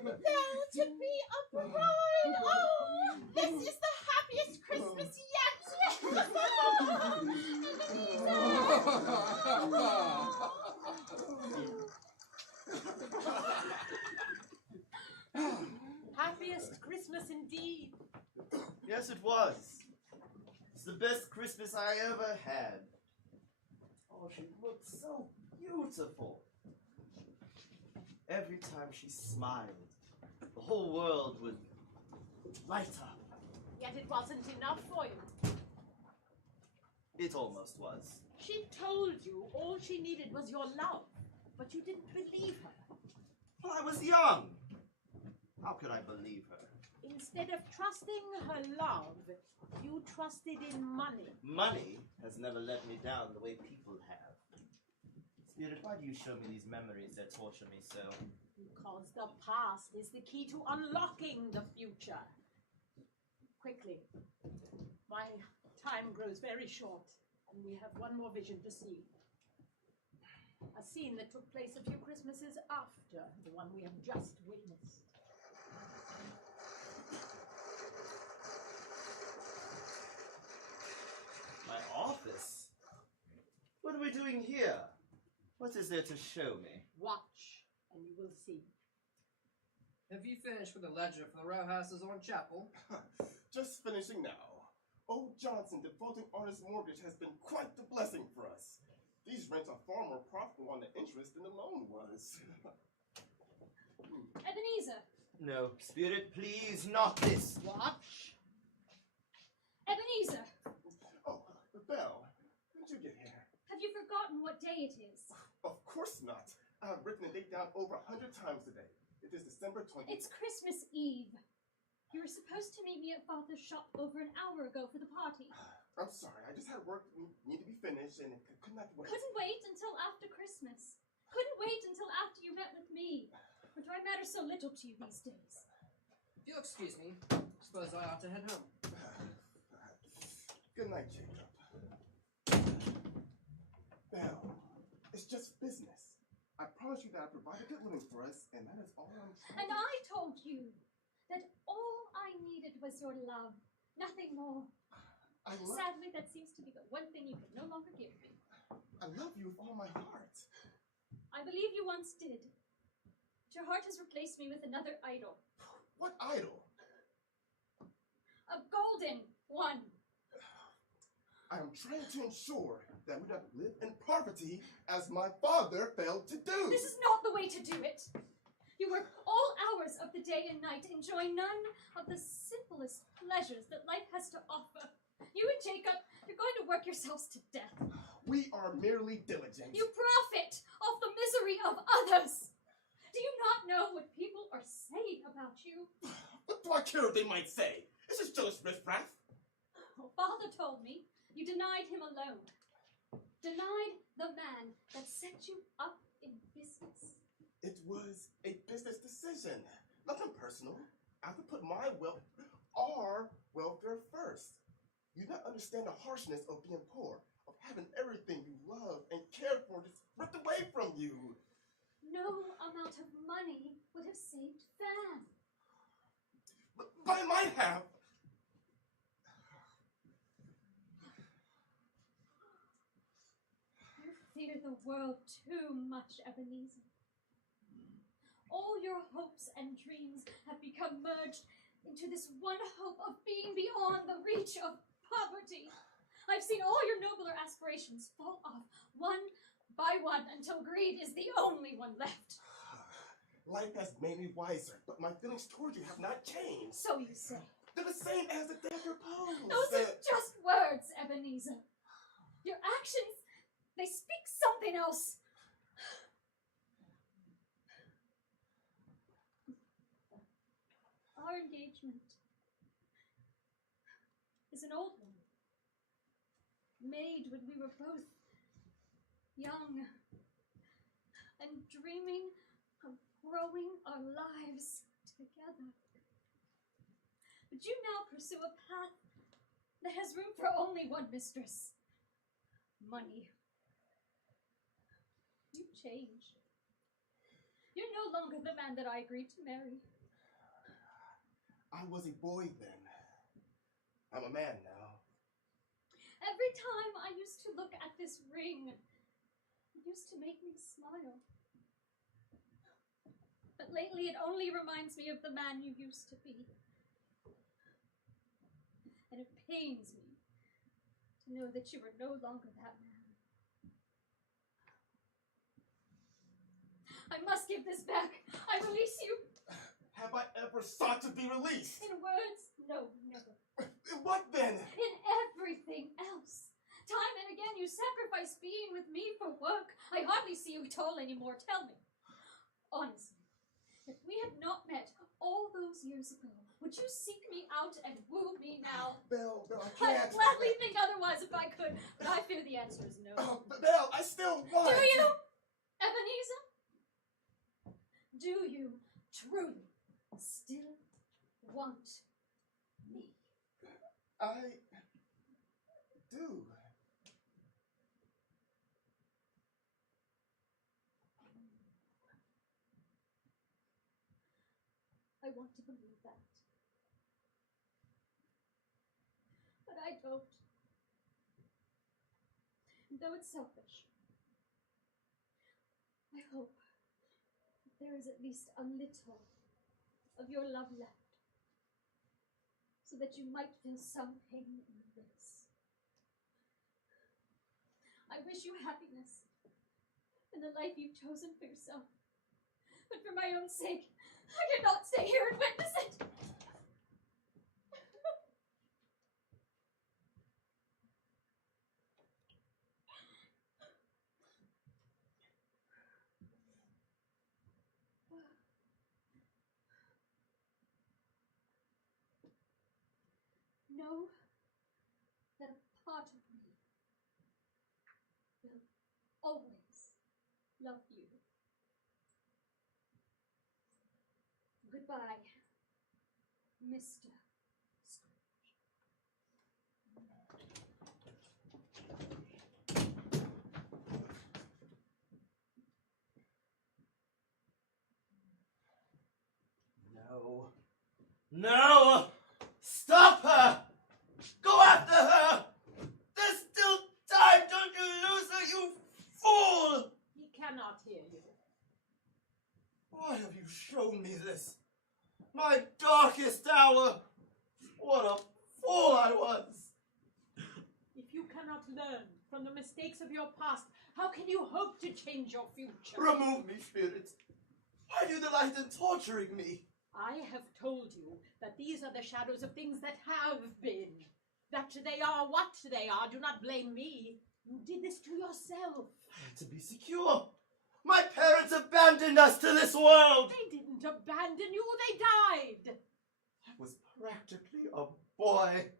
Belle to be a bride. Oh, this is the happiest Christmas yet. Happiest Christmas indeed. Yes, it was. It's the best Christmas I ever had. Oh, she looked so beautiful. Every time she smiled, the whole world would light up. Yet it wasn't enough for you. It almost was. She told you all she needed was your love, but you didn't believe her. Well, I was young. How could I believe her? Instead of trusting her love, you trusted in money. Money has never let me down the way people have. Spirit, why do you show me these memories that torture me so? Because the past is the key to unlocking the future. Quickly. My time grows very short, and we have one more vision to see. A scene that took place a few Christmases after the one we have just witnessed. My office? What are we doing here? What is there to show me? Watch, and you will see. Have you finished with the ledger for the row houses on Chapel? Just finishing now. Old Johnson defaulting on his mortgage has been quite the blessing for us. These rents are far more profitable on the interest than the loan was. Ebenezer. No, Spirit, please, not this. Watch. Ebenezer. Oh, Belle, when did you get here? Have you forgotten what day it is? Of course not. I've written the date down over 100 times today. It is December 20th. It's Christmas Eve. You were supposed to meet me at Father's shop over an hour ago for the party. I'm sorry, I just had work that needed to be finished and it could not wait. Couldn't wait until after Christmas. Couldn't wait until after you met with me. Or do I matter so little to you these days? If You'll excuse me. Suppose I ought to head home. Good night, Jacob. Belle, it's just business. I promise you that I provide a good living for us, and that is all I'm trying And I told you that all I needed was your love, nothing more. Sadly, that seems to be the one thing you can no longer give me. I love you with all my heart. I believe you once did. But your heart has replaced me with another idol. What idol? A golden one. I am trying to ensure that we don't live in poverty as my father failed to do. This is not the way to do it. You work all hours of the day and night, enjoy none of the simplest pleasures that life has to offer. You and Jacob, you're going to work yourselves to death. We are merely diligent. You profit off the misery of others. Do you not know what people are saying about you? What do I care what they might say? This is jealous riffraff. Well, Father told me you denied him alone. Denied the man that set you up in business. It was a business decision. Nothing personal. I have to put our welfare first. You don't understand the harshness of being poor, of having everything you love and cared for just ripped away from you. No amount of money would have saved Van. But it might have. You fear the world too much, Ebenezer. All your hopes and dreams have become merged into this one hope of being beyond the reach of poverty. I've seen all your nobler aspirations fall off one by one until greed is the only one left. Life has made me wiser, but my feelings toward you have not changed. So you say. They're the same as the day I proposed. Those are just words, Ebenezer. Your actions, they speak something else. Our engagement is an old one, made when we were both young and dreaming of growing our lives together. But you now pursue a path that has room for only one mistress: money. You've changed. You're no longer the man that I agreed to marry. I was a boy then. I'm a man now. Every time I used to look at this ring, it used to make me smile. But lately it only reminds me of the man you used to be. And it pains me to know that you are no longer that man. I must give this back. I release you. Have I ever sought to be released? In words, no, never. In what then? In everything else. Time and again you sacrifice being with me for work. I hardly see you at all anymore. Tell me, honestly, if we had not met all those years ago, would you seek me out and woo me now? Belle, I can't. I'd gladly think otherwise if I could, but I fear the answer is no. Oh, Belle, I still want. Do you, Ebenezer? Do you truly still want me? I do. I want to believe that. But I don't. And though it's selfish, I hope that there is at least a little of your love left, so that you might feel some pain in this. I wish you happiness in the life you've chosen for yourself, but for my own sake, I cannot stay here and witness it. Know that a part of me will always love you. Goodbye, Mr. No. No! Stop her! Go after her! There's still time! Don't you lose her, you fool! He cannot hear you. Why have you shown me this? My darkest hour! What a fool I was! If you cannot learn from the mistakes of your past, how can you hope to change your future? Remove me, spirit! Why do you delight in torturing me? I have told you that these are the shadows of things that have been. That they are what they are. Do not blame me. You did this to yourself. I had to be secure. My parents abandoned us to this world. They didn't abandon you. They died. I was practically a boy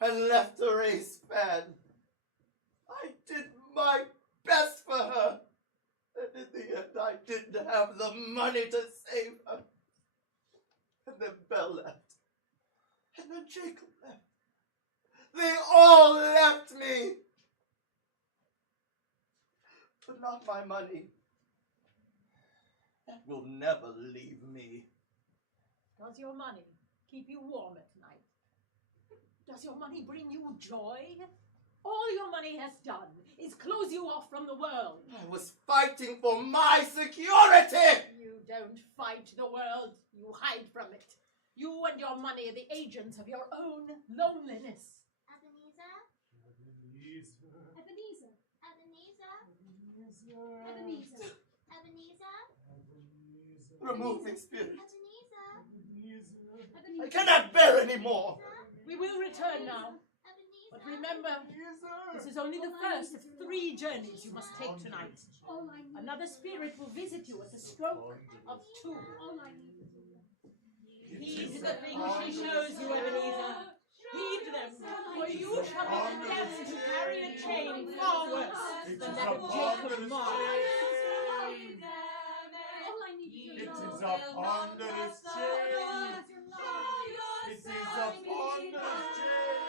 and left to raise Fan. I did my best for her. And in the end, I didn't have the money to save her. And then Belle left. And then Jacob left. They all left me. But not my money. That will never leave me. Does your money keep you warm at night? Does your money bring you joy? All your money has done is close you off from the world. I was fighting for my security! You don't fight the world. You hide from it. You and your money are the agents of your own loneliness. Ebenezer? Ebenezer. Ebenezer? Ebenezer. Ebenezer? Remove me, spirit. Ebenezer? I cannot bear any more. We will return now. But remember, this is only the first of 3 journeys you must take tonight. Another spirit will visit you at the stroke of 2. Heed the things she shows you, Ebenezer. Heed them, for you shall be condemned to carry a chain far worse than that of Jacob Marley. It is upon this chain. It is upon this chain.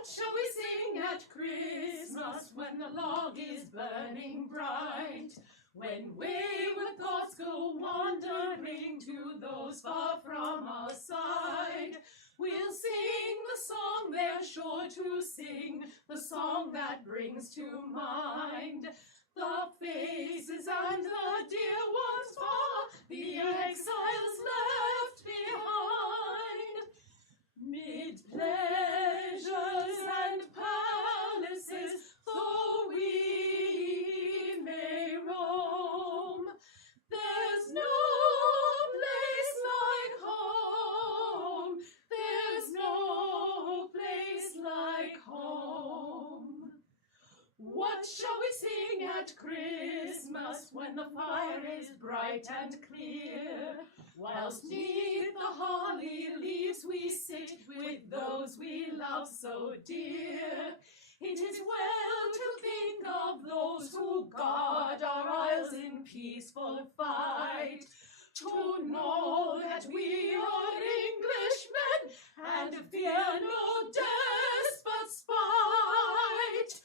What shall we sing at Christmas when the log is burning bright? When wayward thoughts go wandering to those far from our side, we'll sing the song they're sure to sing, the song that brings to mind the faces and the dear ones far, the exiles left behind. Mid pleasures and palaces, though we may roam, there's no place like home. There's no place like home. What shall we sing at Christmas when the fire is bright and clear? Whilst neath the holly leaves we sit with those we love so dear. It is well to think of those who guard our isles in peaceful fight, to know that we are Englishmen and fear no despot's spite.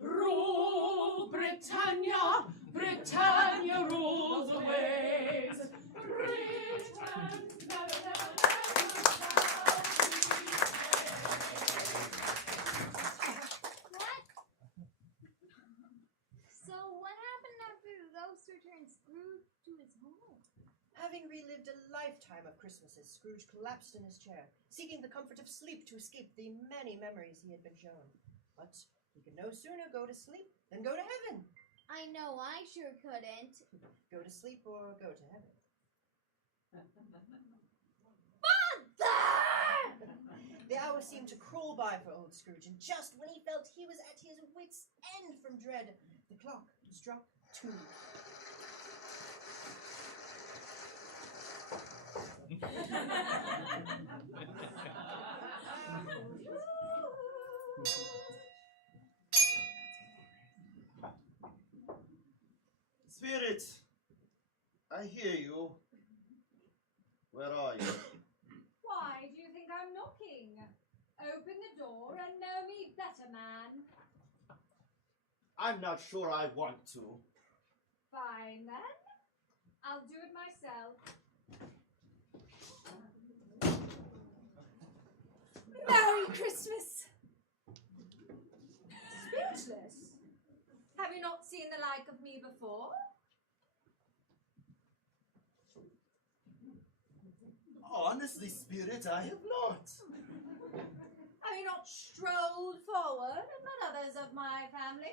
Rule Britannia, Britannia rule the waves. So what happened after the ghost returned Scrooge to his home? Having relived a lifetime of Christmases, Scrooge collapsed in his chair, seeking the comfort of sleep to escape the many memories he had been shown. But he could no sooner go to sleep than go to heaven. I know I sure couldn't. Go to sleep or go to heaven. Father! The hours seemed to crawl by for old Scrooge, and just when he felt he was at his wits' end from dread, the clock struck 2. Spirit, I hear you. Where are you? Why do you think I'm knocking? Open the door and know me better, man. I'm not sure I want to. Fine then. I'll do it myself. Merry Christmas! Speechless. Have you not seen the like of me before? Honestly, Spirit, I have not. Have you not strolled forward and met others of my family?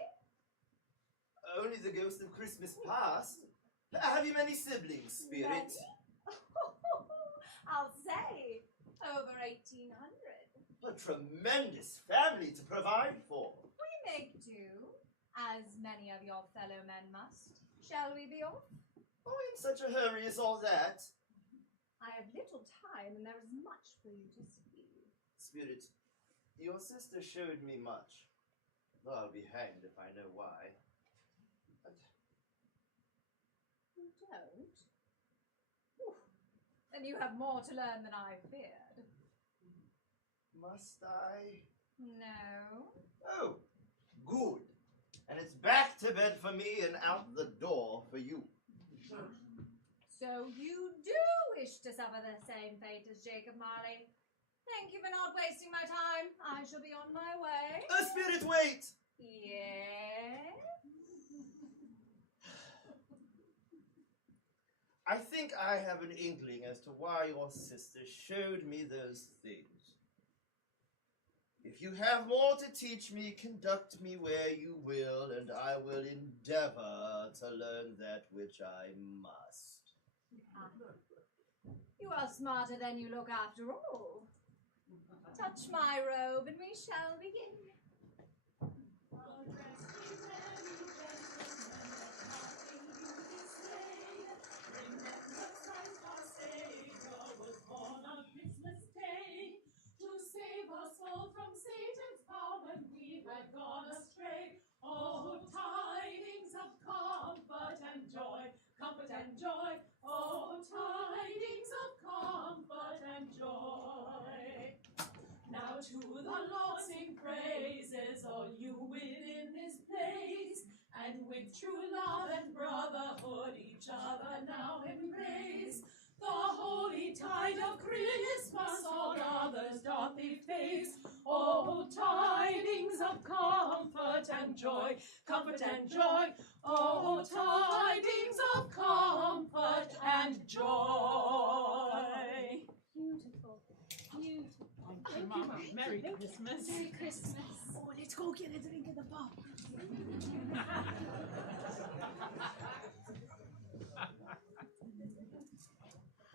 Only the ghost of Christmas past. Have you many siblings, Spirit? Many? I'll say over 1,800. A tremendous family to provide for. We make do, as many of your fellow men must. Shall we be off? Oh, in such a hurry as all that? I have little time, and there is much for you to see. Spirit, your sister showed me much. Though I'll be hanged if I know why. But You don't? Whew. Then you have more to learn than I feared. must I? No. Oh, good. And it's back to bed for me and out the door for you. So you do wish to suffer the same fate as Jacob Marley. Thank you for not wasting my time. I shall be on my way. Spirit, wait! Yes? I think I have an inkling as to why your sister showed me those things. If you have more to teach me, conduct me where you will, and I will endeavor to learn that which I must. You are smarter than you look after all. Touch my robe and we shall begin. Save us all from Satan's power when we had gone astray. Oh, tidings of comfort and joy, comfort and joy. Oh, tidings of comfort and joy. Now to the Lord sing praise. with true love and brotherhood each other now embrace. The holy tide of Christmas all others doth efface. Oh, tidings of comfort and joy, comfort and joy. Oh, tidings of comfort and joy. Beautiful, beautiful. Thank you, Mama. Merry Christmas. Merry Christmas. Oh, let's go get a drink at the pub.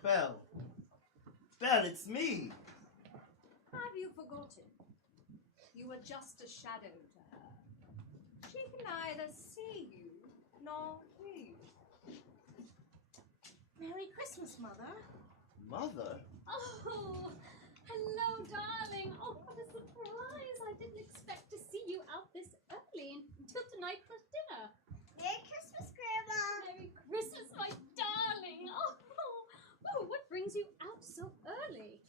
Belle. Belle, it's me. Have you forgotten? You were just a shadow to her. She can neither see you nor hear you. Merry Christmas, Mother. Mother? Oh, hello, darling. Oh, what a surprise. I didn't expect to see you out this early until tonight for dinner. Merry Christmas, Grandma. Merry Christmas, my darling. Oh, what brings you out so early?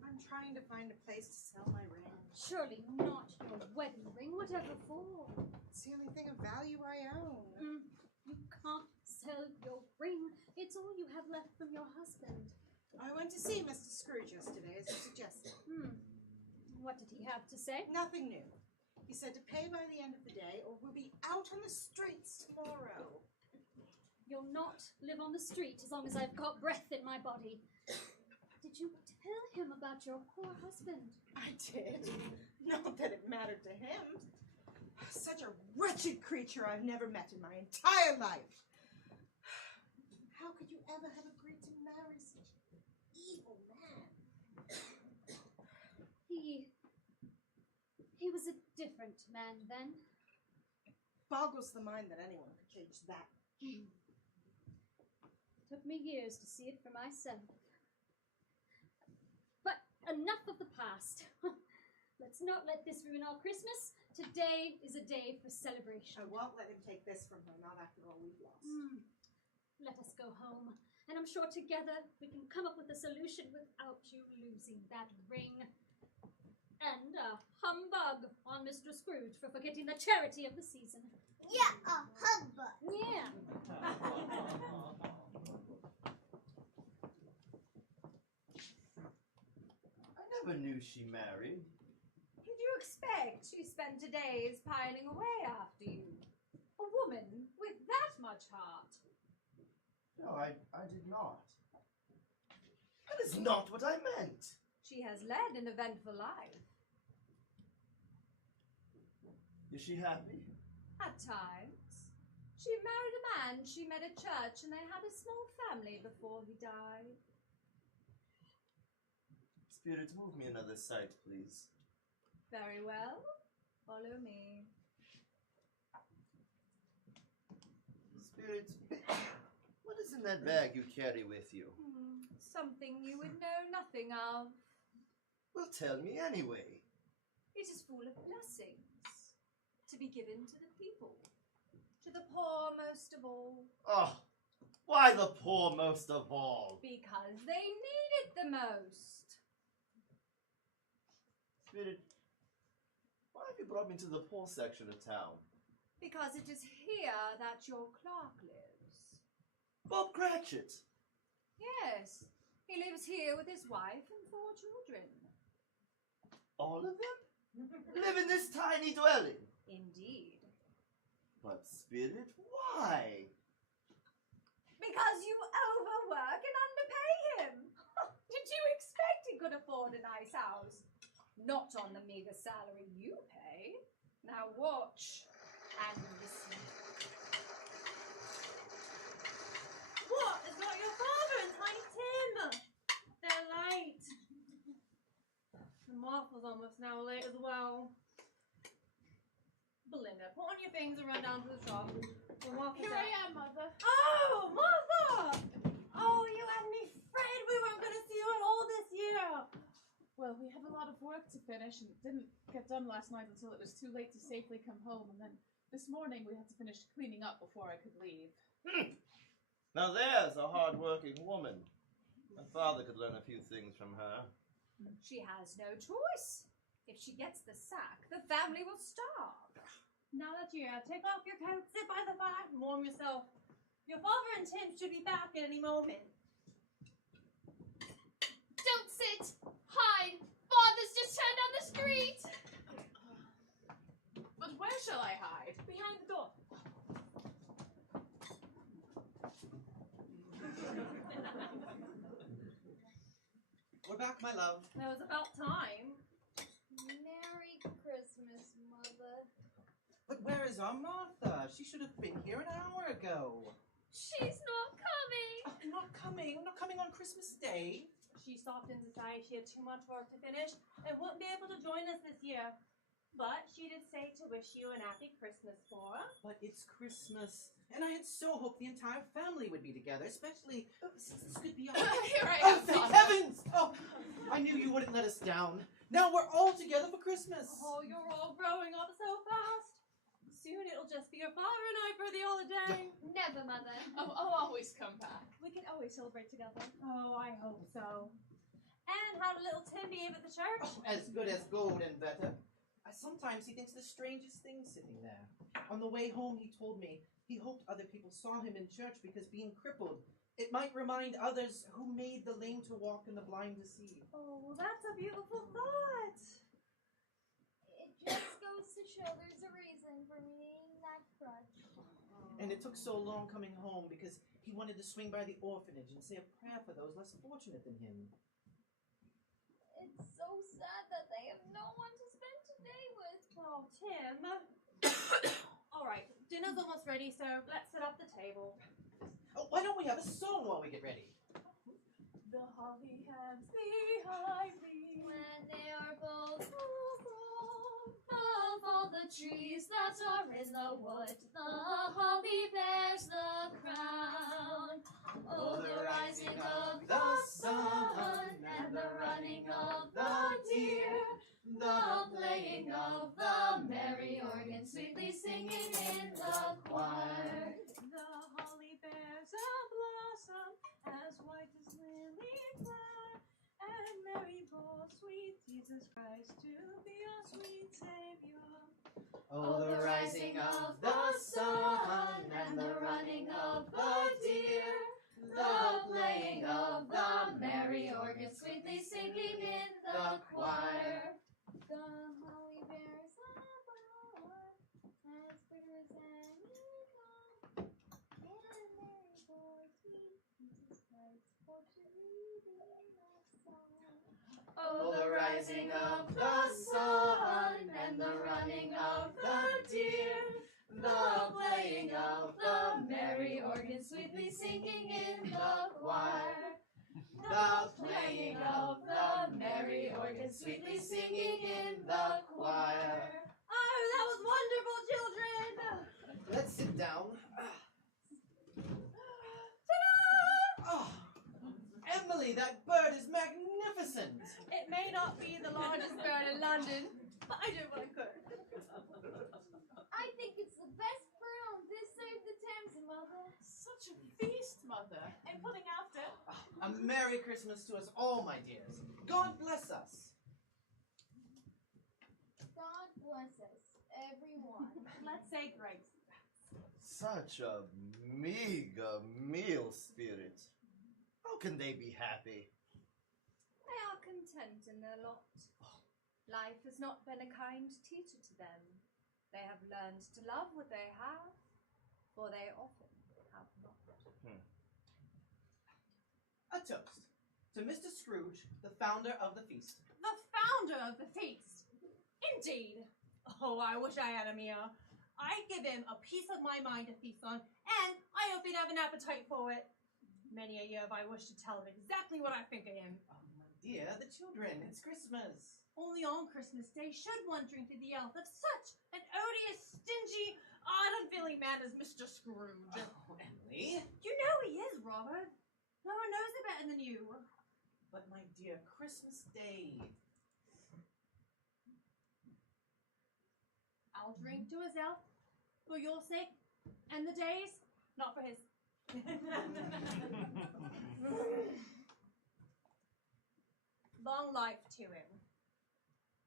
I'm trying to find a place to sell my ring. Surely not your wedding ring, whatever for. It's the only thing of value I own. You can't sell your ring. It's all you have left from your husband. I went to see Mr. Scrooge yesterday, as you suggested. What did he have to say? Nothing new. He said to pay by the end of the day, or we'll be out on the streets tomorrow. You'll not live on the street as long as I've got breath in my body. Did you tell him about your poor husband? I did. Not that it mattered to him. Such a wretched creature I've never met in my entire life. How could you ever have agreed to marry such an evil man? He was a different man then. Boggles the mind that anyone could change that. Took me years to see it for myself. But enough of the past. Let's not let this ruin our Christmas. Today is a day for celebration. I won't let him take this from her, not after all we've lost. Let us go home, and I'm sure together we can come up with a solution without you losing that ring. And a humbug on Mr. Scrooge for forgetting the charity of the season. Yeah, a humbug. Yeah. I never knew she married. What did you expect? She spent days pining away after you. A woman with that much heart. No, I did not. That is not what I meant. She has led an eventful life. Is she happy? At times. She married a man she met at church, and they had a small family before he died. Spirit, move me another sight, please. Very well. Follow me. Spirit, what is in that bag you carry with you? Something you would know nothing of. Well, tell me anyway. It is full of blessings to be given to the people. To the poor most of all. Oh, why the poor most of all? Because they need it the most. Spirit, why have you brought me to the poor section of town? Because it is here that your clerk lives. Bob Cratchit. Yes, he lives here with his wife and 4 children. All of them? Live in this tiny dwelling? Indeed. But, Spirit, why? Because you overwork and underpay him. Did you expect he could afford a nice house? Not on the meager salary you pay. Now watch and listen. What? It's not your father and Tiny Tim. They're late. And Martha's almost now late as well. Belinda, put on your things and run down to the shop. Here I am, Mother. Oh, Martha! Oh, you had me afraid we weren't going to see you at all this year. Well, we have a lot of work to finish and didn't get done last night until it was too late to safely come home. And then this morning we had to finish cleaning up before I could leave. Now there's a hard-working woman. My father could learn a few things from her. She has no choice. If she gets the sack, the family will starve. Now that you're here, take off your coat, sit by the fire, and warm yourself. Your father and Tim should be back at any moment. Don't sit! Hide! Father's just turned down the street! But where shall I hide? Behind the door. We're back, my love. That was about time. Merry Christmas, Mother. But where is our Martha? She should have been here an hour ago. She's not coming! Not coming? Not coming on Christmas Day? She stopped in to say she had too much work to finish and wouldn't be able to join us this year. But she did say to wish you an happy Christmas for her. But it's Christmas, and I had so hoped the entire family would be together, especially since this could be our... Here I am, thank Father. heavens! Oh, I knew you wouldn't let us down. Now we're all together for Christmas. Oh, you're all growing up so fast. Soon it'll just be your father and I for the holiday. Never, Mother. I'll always come back. We can always celebrate together. Oh, I hope so. And how did little Tim behave at the church? Oh, as good as gold and better. Sometimes he thinks the strangest things sitting there. On the way home, he told me he hoped other people saw him in church because being crippled, it might remind others who made the lame to walk and the blind to see. Oh, well, that's a beautiful thought. It just goes to show there's a reason for me needing that crutch. And it took so long coming home because he wanted to swing by the orphanage and say a prayer for those less fortunate than him. It's so sad that they have no one to spend today with. Oh, Tim. All right, dinner's almost ready, so let's set up the table. Oh, why don't we have a song while we get ready? The holly has thee high thee. When they are both full grown, of all the trees that are in the wood, the holly bears the crown. Oh, the rising of the sun and the running of the deer, the playing of the merry organ, sweetly singing in the choir. The holly bears a blossom as white as lily flower, and Mary bore sweet Jesus Christ to be our sweet Savior. Oh, the rising of the sun and the running of the deer, the playing of the merry organ, sweetly singing in the choir. The holly bears a flower as big as any dog, and Mary bore sweet Jesus Christ for to read a song. Oh, the rising of the sun and the running of the deer, the playing of the merry organ, sweetly singing in the choir. The playing of the merry organ, sweetly singing in the choir. Oh, that was wonderful, children! Let's sit down. Oh, Emily, that bird is magnificent. It may not be the largest bird in London, but I did what I could. I think it's the best bird on this side of the Thames, Mother. Such a feast, Mother. And pudding after. A Merry Christmas to us all, my dears. God bless us. God bless us, everyone. Let's say grace. Such a meager meal spirit. How can they be happy? They are content in their lot. Life has not been a kind teacher to them. They have learned to love what they have, for they often have not. A toast to Mr. Scrooge, the founder of the feast. The founder of the feast. Indeed. Oh, I wish I had him here. I'd give him a piece of my mind to feast on, and I hope he'd have an appetite for it. Many a year have I wished to tell him exactly what I think of him. Oh, my dear, the children, it's Christmas. Only on Christmas Day should one drink to the health of such an odious, stingy, odd-unfeeling man as Mr. Scrooge. Oh, Emily. You know he is, Robert. No one knows it better than you. But, my dear, Christmas Day. I'll drink to his health, for your sake, and the day's, not for his. Long life to him.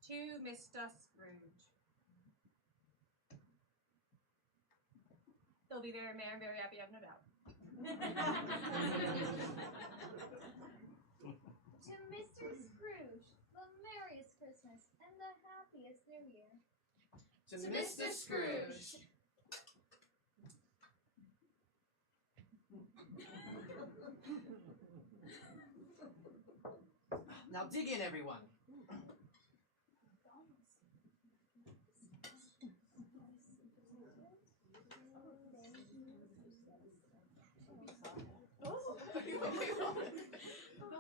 To Mr. Scrooge. They'll be very merry and very happy, I have no doubt. To Mr. Scrooge, the merriest Christmas and the happiest New Year. To Mr. Scrooge. Now dig in, everyone. Don't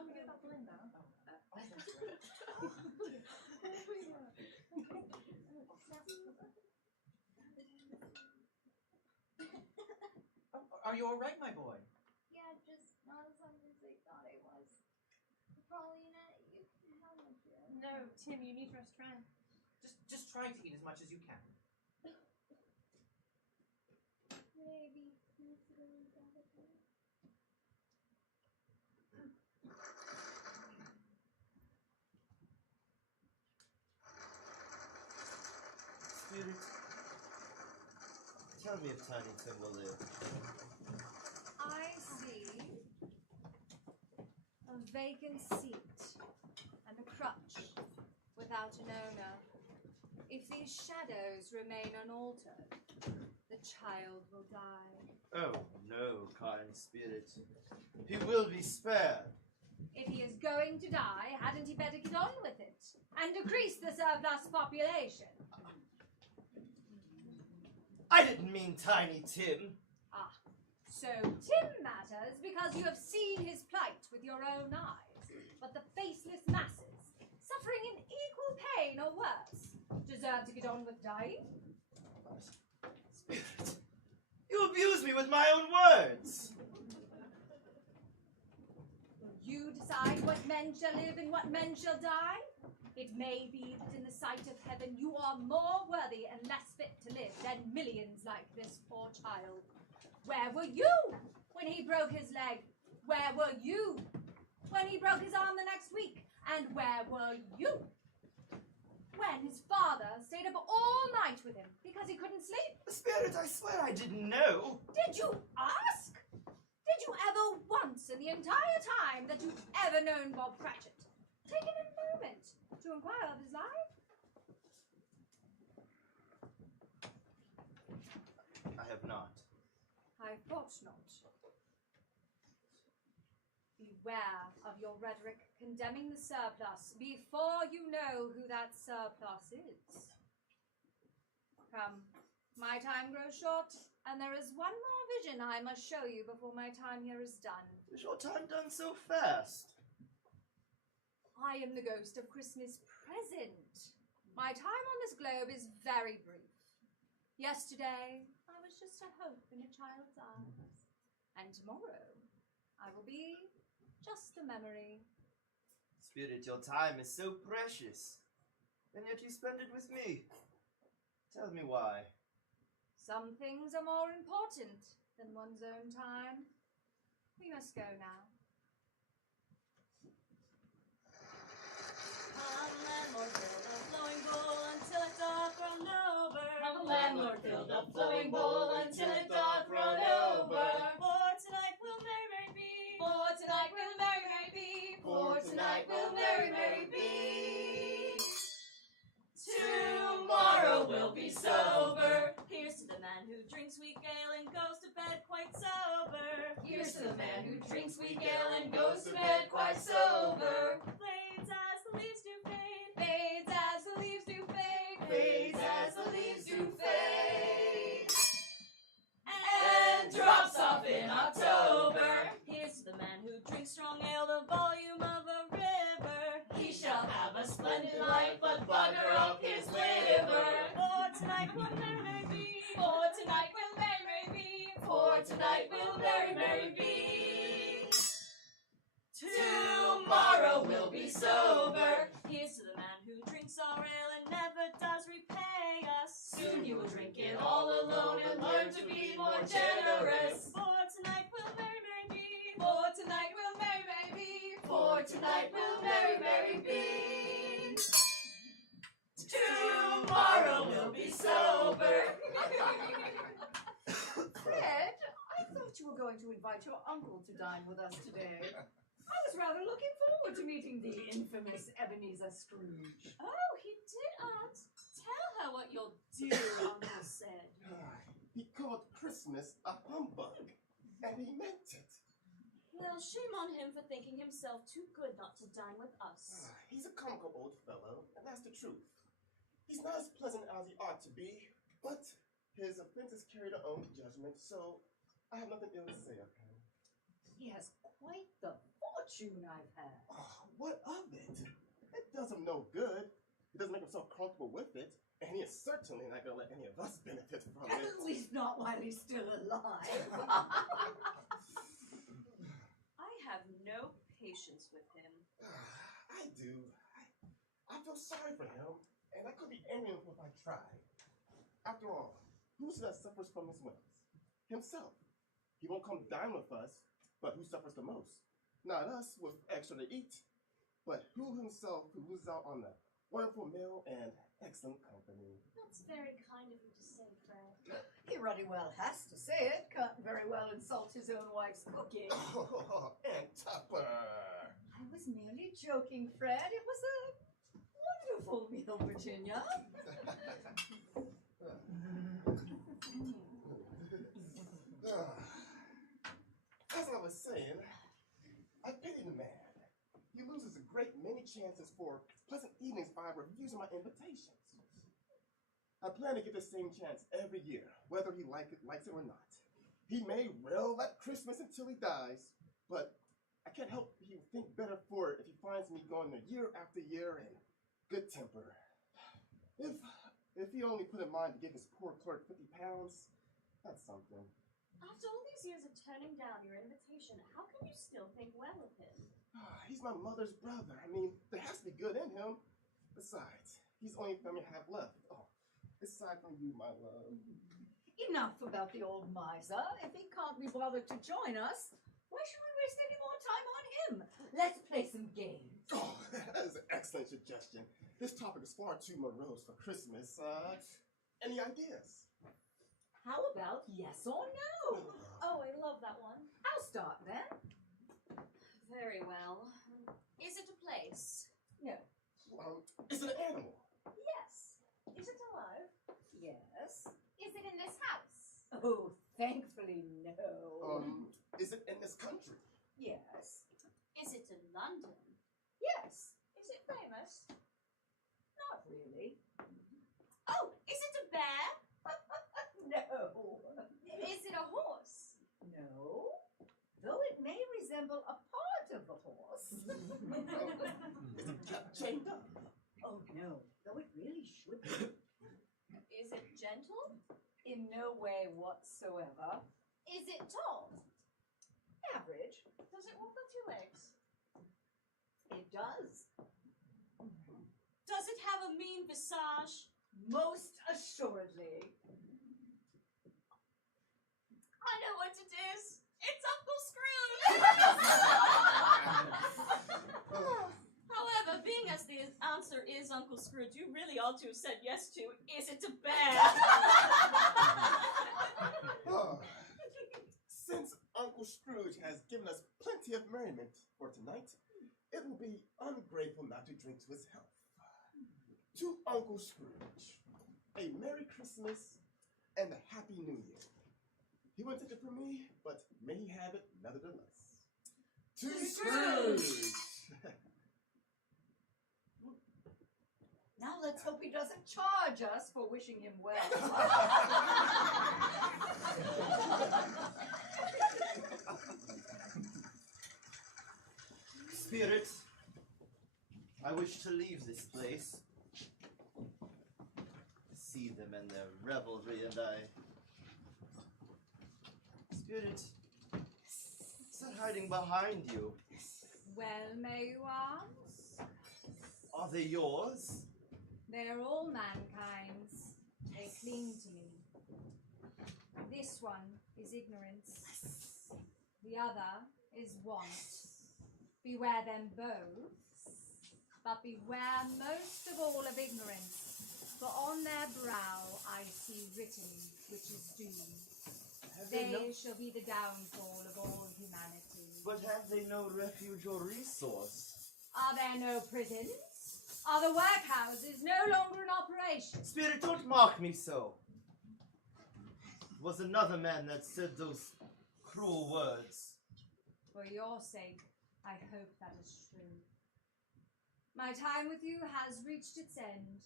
forget about Belinda. Are you all right, my boy? Yeah, just not as hungry as they thought I was. Paulina, you can have my kid. No, Tim, you need your strength. Just try to eat as much as you can. Maybe considering that. Spirit, tell me if Tiny Tim will live. I see a vacant seat and a crutch without an owner. If these shadows remain unaltered, the child will die. Oh, no, kind spirit. He will be spared. If he is going to die, hadn't he better get on with it and decrease the surplus population? I didn't mean Tiny Tim. Ah, so Tim matters because you have seen his plight with your own eyes. But the faceless masses, suffering in equal pain or worse, deserve to get on with dying. Spirit, you abuse me with my own words. You decide what men shall live and what men shall die. It may be that in the sight of heaven you are more worthy and less fit to live than millions like this poor child. Where were you when he broke his leg? Where were you when he broke his arm the next week? And where were you when his father stayed up all night with him because he couldn't sleep? Spirit, I swear I didn't know. Did you ask? Did you ever once in the entire time that you've ever known Bob Cratchit taken a moment to inquire of his life? I have not. I thought not. Beware of your rhetoric condemning the surplus before you know who that surplus is. Come, my time grows short, and there is one more vision I must show you before my time here is done. Is your time done so fast? I am the ghost of Christmas present. My time on this globe is very brief. Yesterday, I was just a hope in a child's eyes. And tomorrow, I will be just a memory. Spirit, your time is so precious, and yet you spend it with me. Tell me why. Some things are more important than one's own time. We must go now. Landlord, fill the flowing bowl until it's all thrown over. Landlord, fill the flowing bowl until it's all thrown over. For tonight we'll merry, merry be. For tonight we'll merry, merry be. For tonight we'll merry, merry be. Tomorrow we'll be sober. Here's to the man who drinks weak ale and goes to bed quite sober. Here's to the man who drinks weak ale and goes to bed quite sober. Fades as the leaves do fade. Fades as the leaves do fade. Fades as the leaves do fade. And drops off in October. Here's to the man who drinks strong ale, the volume of a river. He shall have a splendid life, but bugger up his liver. For tonight we'll merry, merry be. For tonight we'll merry, merry be. For tonight we'll merry, merry be. Tomorrow we'll be sober. Here's to the man who drinks our ale and never does repay us. Soon you will drink it all alone and learn to be more generous. For tonight we'll merry, merry be. For tonight we'll merry, merry be. For tonight we'll merry, merry be. Tomorrow we'll be sober. Tim, invite your uncle to dine with us today. I was rather looking forward to meeting the infamous Ebenezer Scrooge. Oh, he did, Aunt. Tell her what your dear uncle said. He called Christmas a humbug, and he meant it. Well, shame on him for thinking himself too good not to dine with us. He's a comical old fellow, and that's the truth. He's not as pleasant as he ought to be, but his offenses carry their own judgment, so I have nothing ill to say of him. He has quite the fortune I've had. What of it? It does him no good. He doesn't make himself comfortable with it, and he is certainly not going to let any of us benefit from it. At least not while he's still alive. I have no patience with him. I do. I feel sorry for him, and I could be angry with him if I tried. After all, who's that suffers from his whims? Himself. He won't come dine with us, but who suffers the most? Not us with extra to eat, but who himself who loses out on the wonderful meal and excellent company. That's very kind of you to say, Fred. He really well has to say it. Can't very well insult his own wife's cooking. And Tupper. I was merely joking, Fred. It was a wonderful meal, Virginia. As I was saying, I pity the man. He loses a great many chances for pleasant evenings by refusing my invitations. I plan to give the same chance every year, whether he likes it or not. He may rail at Christmas until he dies, but I can't help he think better for it if he finds me going year after year in good temper. If he only put in mind to give his poor clerk £50, that's something. After all these years of turning down your invitation, how can you still think well of him? He's my mother's brother. I mean, there has to be good in him. Besides, he's the only family I have left. Oh, aside from you, my love. Enough about the old miser. If he can't be bothered to join us, why should we waste any more time on him? Let's play some games. Oh, that is an excellent suggestion. This topic is far too morose for Christmas. Any ideas? How about yes or no? Oh, I love that one. I'll start then. Very well. Is it a place? No. Is it an animal? Yes. Is it alive? Yes. Is it in this house? Oh, thankfully no. Is it in this country? Yes. Is it in London? Yes. Is it famous? Not really. Oh, is it a bear? No. Is it a horse? No. Though it may resemble a part of the horse. Is it kept chained up? Oh no, though it really should be. Is it gentle? In no way whatsoever. Is it tall? Average. Does it walk on two legs? It does. Does it have a mean visage? Most assuredly. I know what it is. It's Uncle Scrooge. However, being as the answer is Uncle Scrooge, you really ought to have said yes to, is it a bear? Since Uncle Scrooge has given us plenty of merriment for tonight, it will be ungrateful not to drink to his health. To Uncle Scrooge, a Merry Christmas and a Happy New Year. He won't take it from me, but may he have it nevertheless. To Scrooge! Now let's hope he doesn't charge us for wishing him well. Spirit, I wish to leave this place. See them and their revelry, and Spirit, what's that hiding behind you? Well, may you ask? Are they yours? They're all mankind's. They cling to me. This one is ignorance. The other is want. Beware them both, but beware most of all of ignorance, for on their brow I see written which is doom. They shall be the downfall of all humanity. But have they no refuge or resource? Are there no prisons? Are the workhouses no longer in operation? Spirit, don't mock me so. It was another man that said those cruel words. For your sake, I hope that is true. My time with you has reached its end.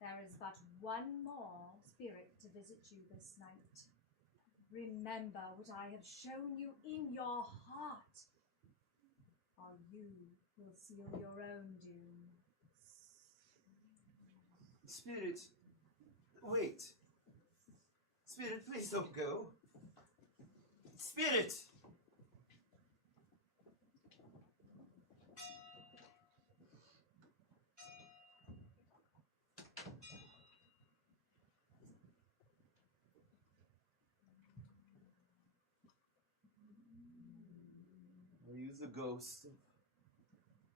There is but one more spirit to visit you this night. Remember what I have shown you in your heart, or you will seal your own doom. Spirit, wait. Spirit, please don't go. Spirit! Are you the ghost of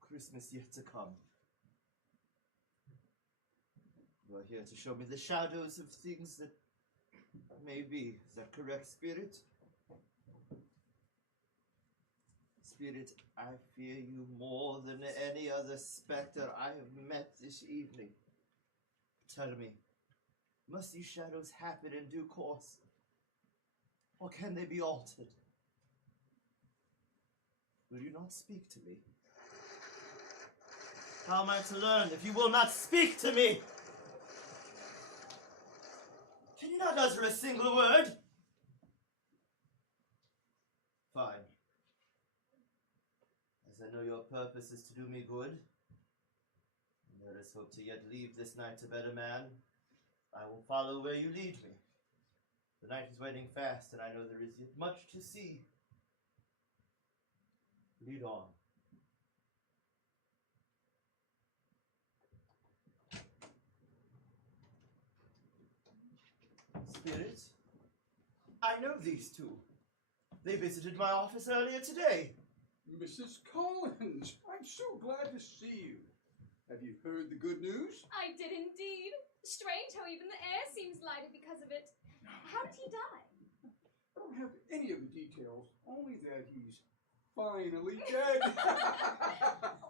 Christmas yet to come? You are here to show me the shadows of things that may be. Is that correct, Spirit? Spirit, I fear you more than any other specter I have met this evening. Tell me, must these shadows happen in due course? Or can they be altered? Will you not speak to me? How am I to learn if you will not speak to me? Can you not utter a single word? Fine. As I know your purpose is to do me good, and let us hope to yet leave this night a better man, I will follow where you lead me. The night is waning fast, and I know there is yet much to see. Lead on. Spirit, I know these two. They visited my office earlier today. Mrs. Collins, I'm so glad to see you. Have you heard the good news? I did indeed. Strange how even the air seems lighter because of it. How did he die? I don't have any of the details, only that he's finally dead.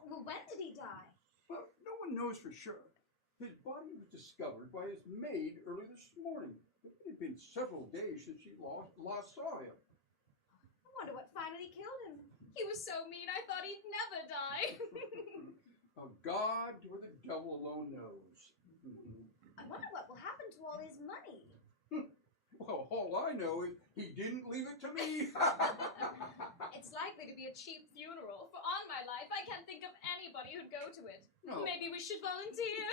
Well, when did he die? Well, no one knows for sure. His body was discovered by his maid early this morning. It had been several days since she last saw him. I wonder what finally killed him. He was so mean I thought he'd never die. God or the devil alone knows. I wonder what will happen to all his money. Well, all I know is he didn't leave it to me. It's likely to be a cheap funeral, for on my life I can't think of anybody who'd go to it. No. Maybe we should volunteer.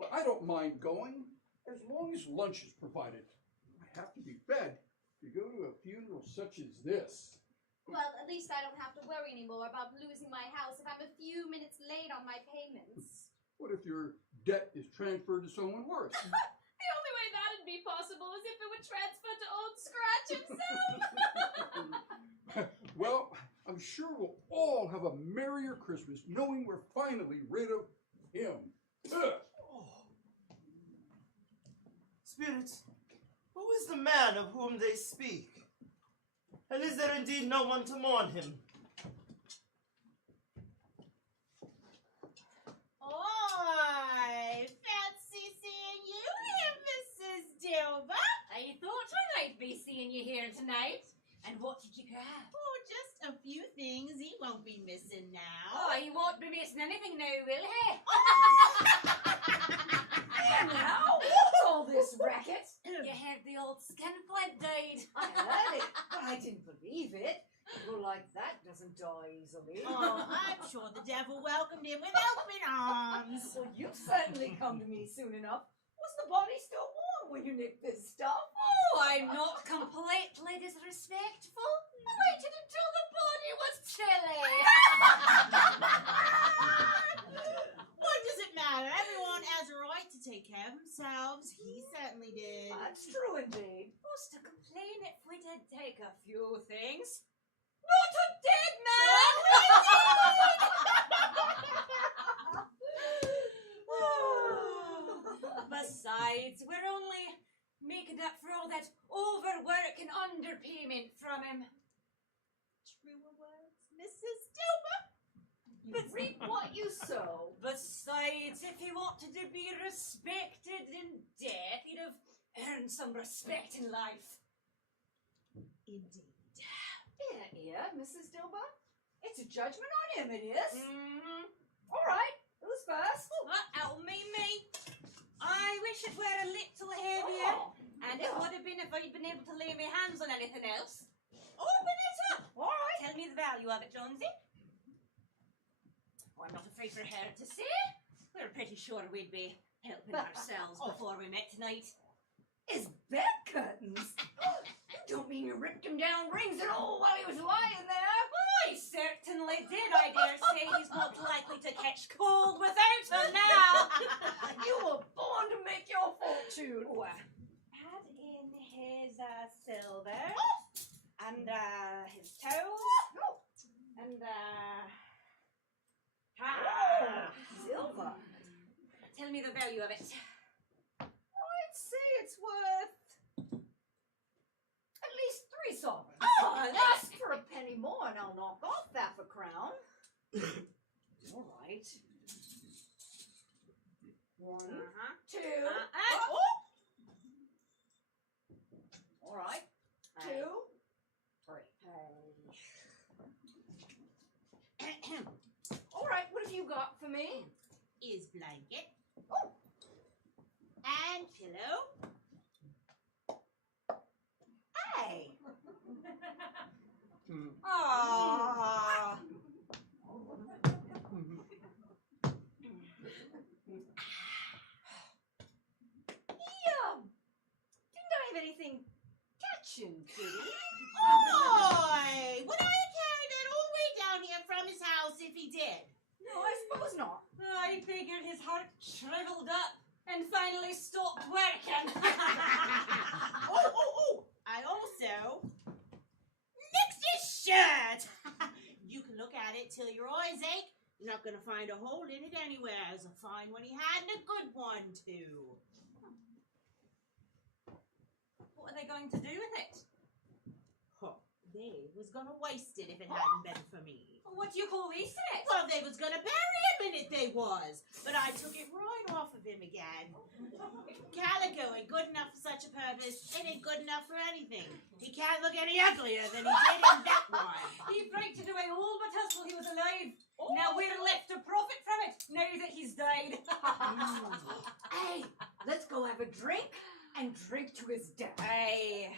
Well, I don't mind going, as long as lunch is provided. I have to be fed to go to a funeral such as this. Well, at least I don't have to worry anymore about losing my house if I'm a few minutes late on my payments. What if your debt is transferred to someone worse? The only way that'd be possible is if it would transfer to Old Scratch himself. Well, I'm sure we'll all have a merrier Christmas knowing we're finally rid of him. Spirits, who is the man of whom they speak? And is there indeed no one to mourn him? I fancy seeing you here, Mrs. Dilber. I thought I might be seeing you here tonight. And what did you grab? Oh, just a few things he won't be missing now. Oh, he won't be missing anything now, will he? Now, what's all this racket? You heard the old skinflint died. I heard it, but I didn't believe it. People like that doesn't die easily. Oh, I'm sure the devil welcomed him with open arms. Well, you certainly come to me soon enough. Was the body still warm when you nicked this stuff? Oh, I'm not completely disrespectful. I waited until the body was chilly. What does it matter? Everyone has a right to take care of themselves. He certainly did. That's true indeed. Who's to complain if we did take a few things? Not a dead man! Besides, we're only making making up for all that overwork and underpayment from him. Truer words, Mrs. Dilber. You reap what you sow. Besides, if he wanted to be respected in death, he'd have earned some respect in life. Indeed. Here, Mrs. Dilber. It's a judgment on him, it is. Mm-hmm. All right, who's first? That'll me. I wish it were a little heavier, and it would have been if I'd been able to lay my hands on anything else. Open it up! All right. Tell me the value of it, Jonesy. Oh, I'm not afraid for her to say. We're pretty sure we'd be helping ourselves before we met tonight. His bed curtains? You don't mean you ripped him down rings and all while he was lying there? I certainly did. I dare say he's not likely to catch cold without them now. You were born to make your fortune. Add in his silver and his toes and Silver. Tell me the value of it. I'd say it's worth at least 3 sovereigns. Ask for a penny more and I'll knock off half a crown. All right. 1, 2. All right. 2, 3. All right, what have you got for me? Is blanket. Oh. And pillow. Hey. Aww. Didn't I have anything catching, did he? Oi! Would I have carried that all the way down here from his house if he did? No, I suppose not. I figured his heart shriveled up and finally stopped working. Oh! I also mixed his shirt. You can look at it till your eyes ache. You're not going to find a hole in it anywhere. As a fine one he had and a good one too. What are they going to do with it? Huh. They was going to waste it if it hadn't been for me. What do you call wasting it? Well, they was going to bury him in it, they was. But I took it right off of him again. Calico ain't good enough for such a purpose. It ain't good enough for anything. He can't look any uglier than he did in that one. He frightened away all but us while he was alive. Now we're left to profit from it, now that he's died. Hey, let's go have a drink and drink to his death. Hey.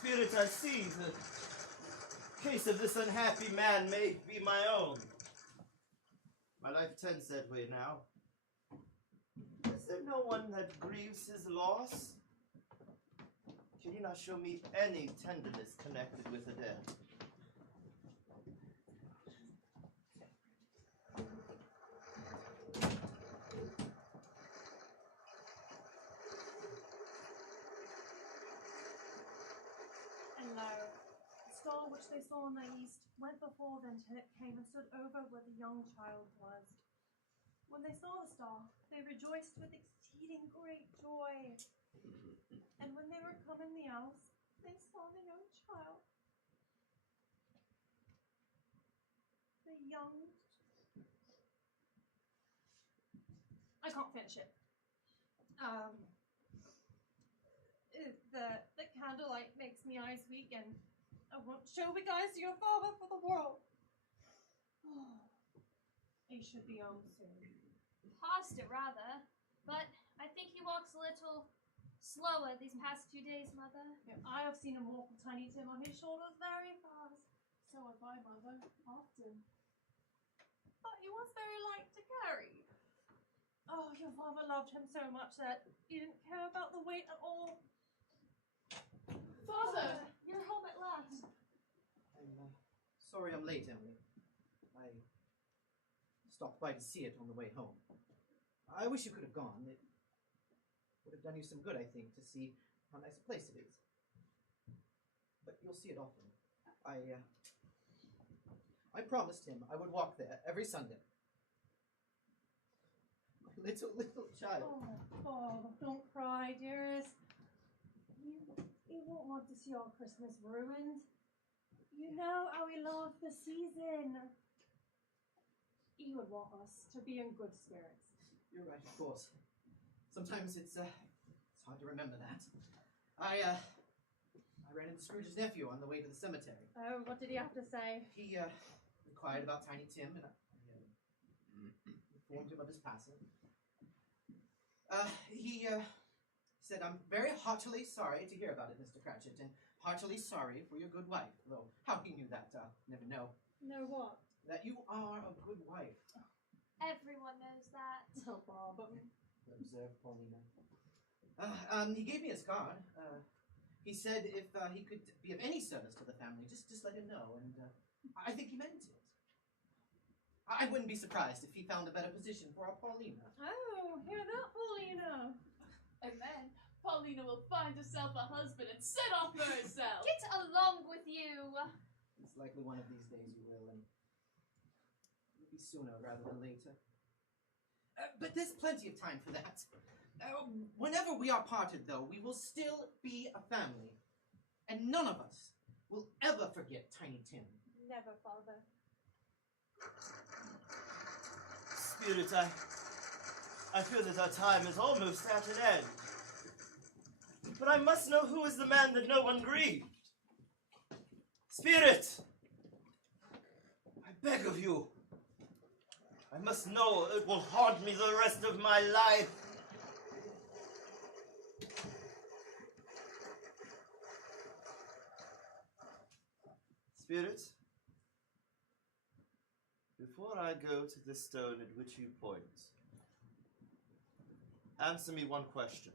Spirit, I see the case of this unhappy man may be my own. My life tends that way now. Is there no one that grieves his loss? Can you not show me any tenderness connected with the dead? And lo, the star which they saw in the east went before them till it came and stood over where the young child was. When they saw the star, they rejoiced with exceeding great joy. And when they were come in the house, they saw the young child. The young... I can't finish it. The candlelight makes me eyes weak, and I won't show you guys your father for the world. He should be home soon. Past it, rather. But I think he walks a little slower these past few days, Mother. I have seen him walk with Tiny Tim on his shoulders very fast. So have I, Mother, often. But he was very light to carry. Oh, your father loved him so much that he didn't care about the weight at all. Father, you're home at last. I'm sorry I'm late, Emily. I stopped by to see it on the way home. I wish you could have gone. It would have done you some good, I think, to see how nice a place it is. But you'll see it often. I promised him I would walk there every Sunday. I little child. Oh, don't cry, dearest. You won't want to see our Christmas ruined. You know how we love the season. You would want us to be in good spirits. You're right, of course. Sometimes it's hard to remember that. I ran into Scrooge's nephew on the way to the cemetery. Oh, what did he have to say? He inquired about Tiny Tim, and I informed him of his passing. He said, "I'm very heartily sorry to hear about it, Mr. Cratchit, and heartily sorry for your good wife. Though how he knew that, never know. Know what? That you are a good wife." Everyone knows that. Oh, Bob. Observed Paulina. He gave me his card. He said if he could be of any service to the family, just let him know, and I think he meant it. I wouldn't be surprised if he found a better position for our Paulina. Oh, hear that, Paulina? And then Paulina will find herself a husband and set off for herself. Get along with you. It's likely one of these days you will, and maybe sooner rather than later. But there's plenty of time for that. Whenever we are parted, though, we will still be a family, and none of us will ever forget Tiny Tim. Never, Father. Spirit, I feel that our time is almost at an end. But I must know who is the man that no one grieved. Spirit, I beg of you. I must know. It will haunt me the rest of my life. Spirit, before I go to the stone at which you point, answer me one question.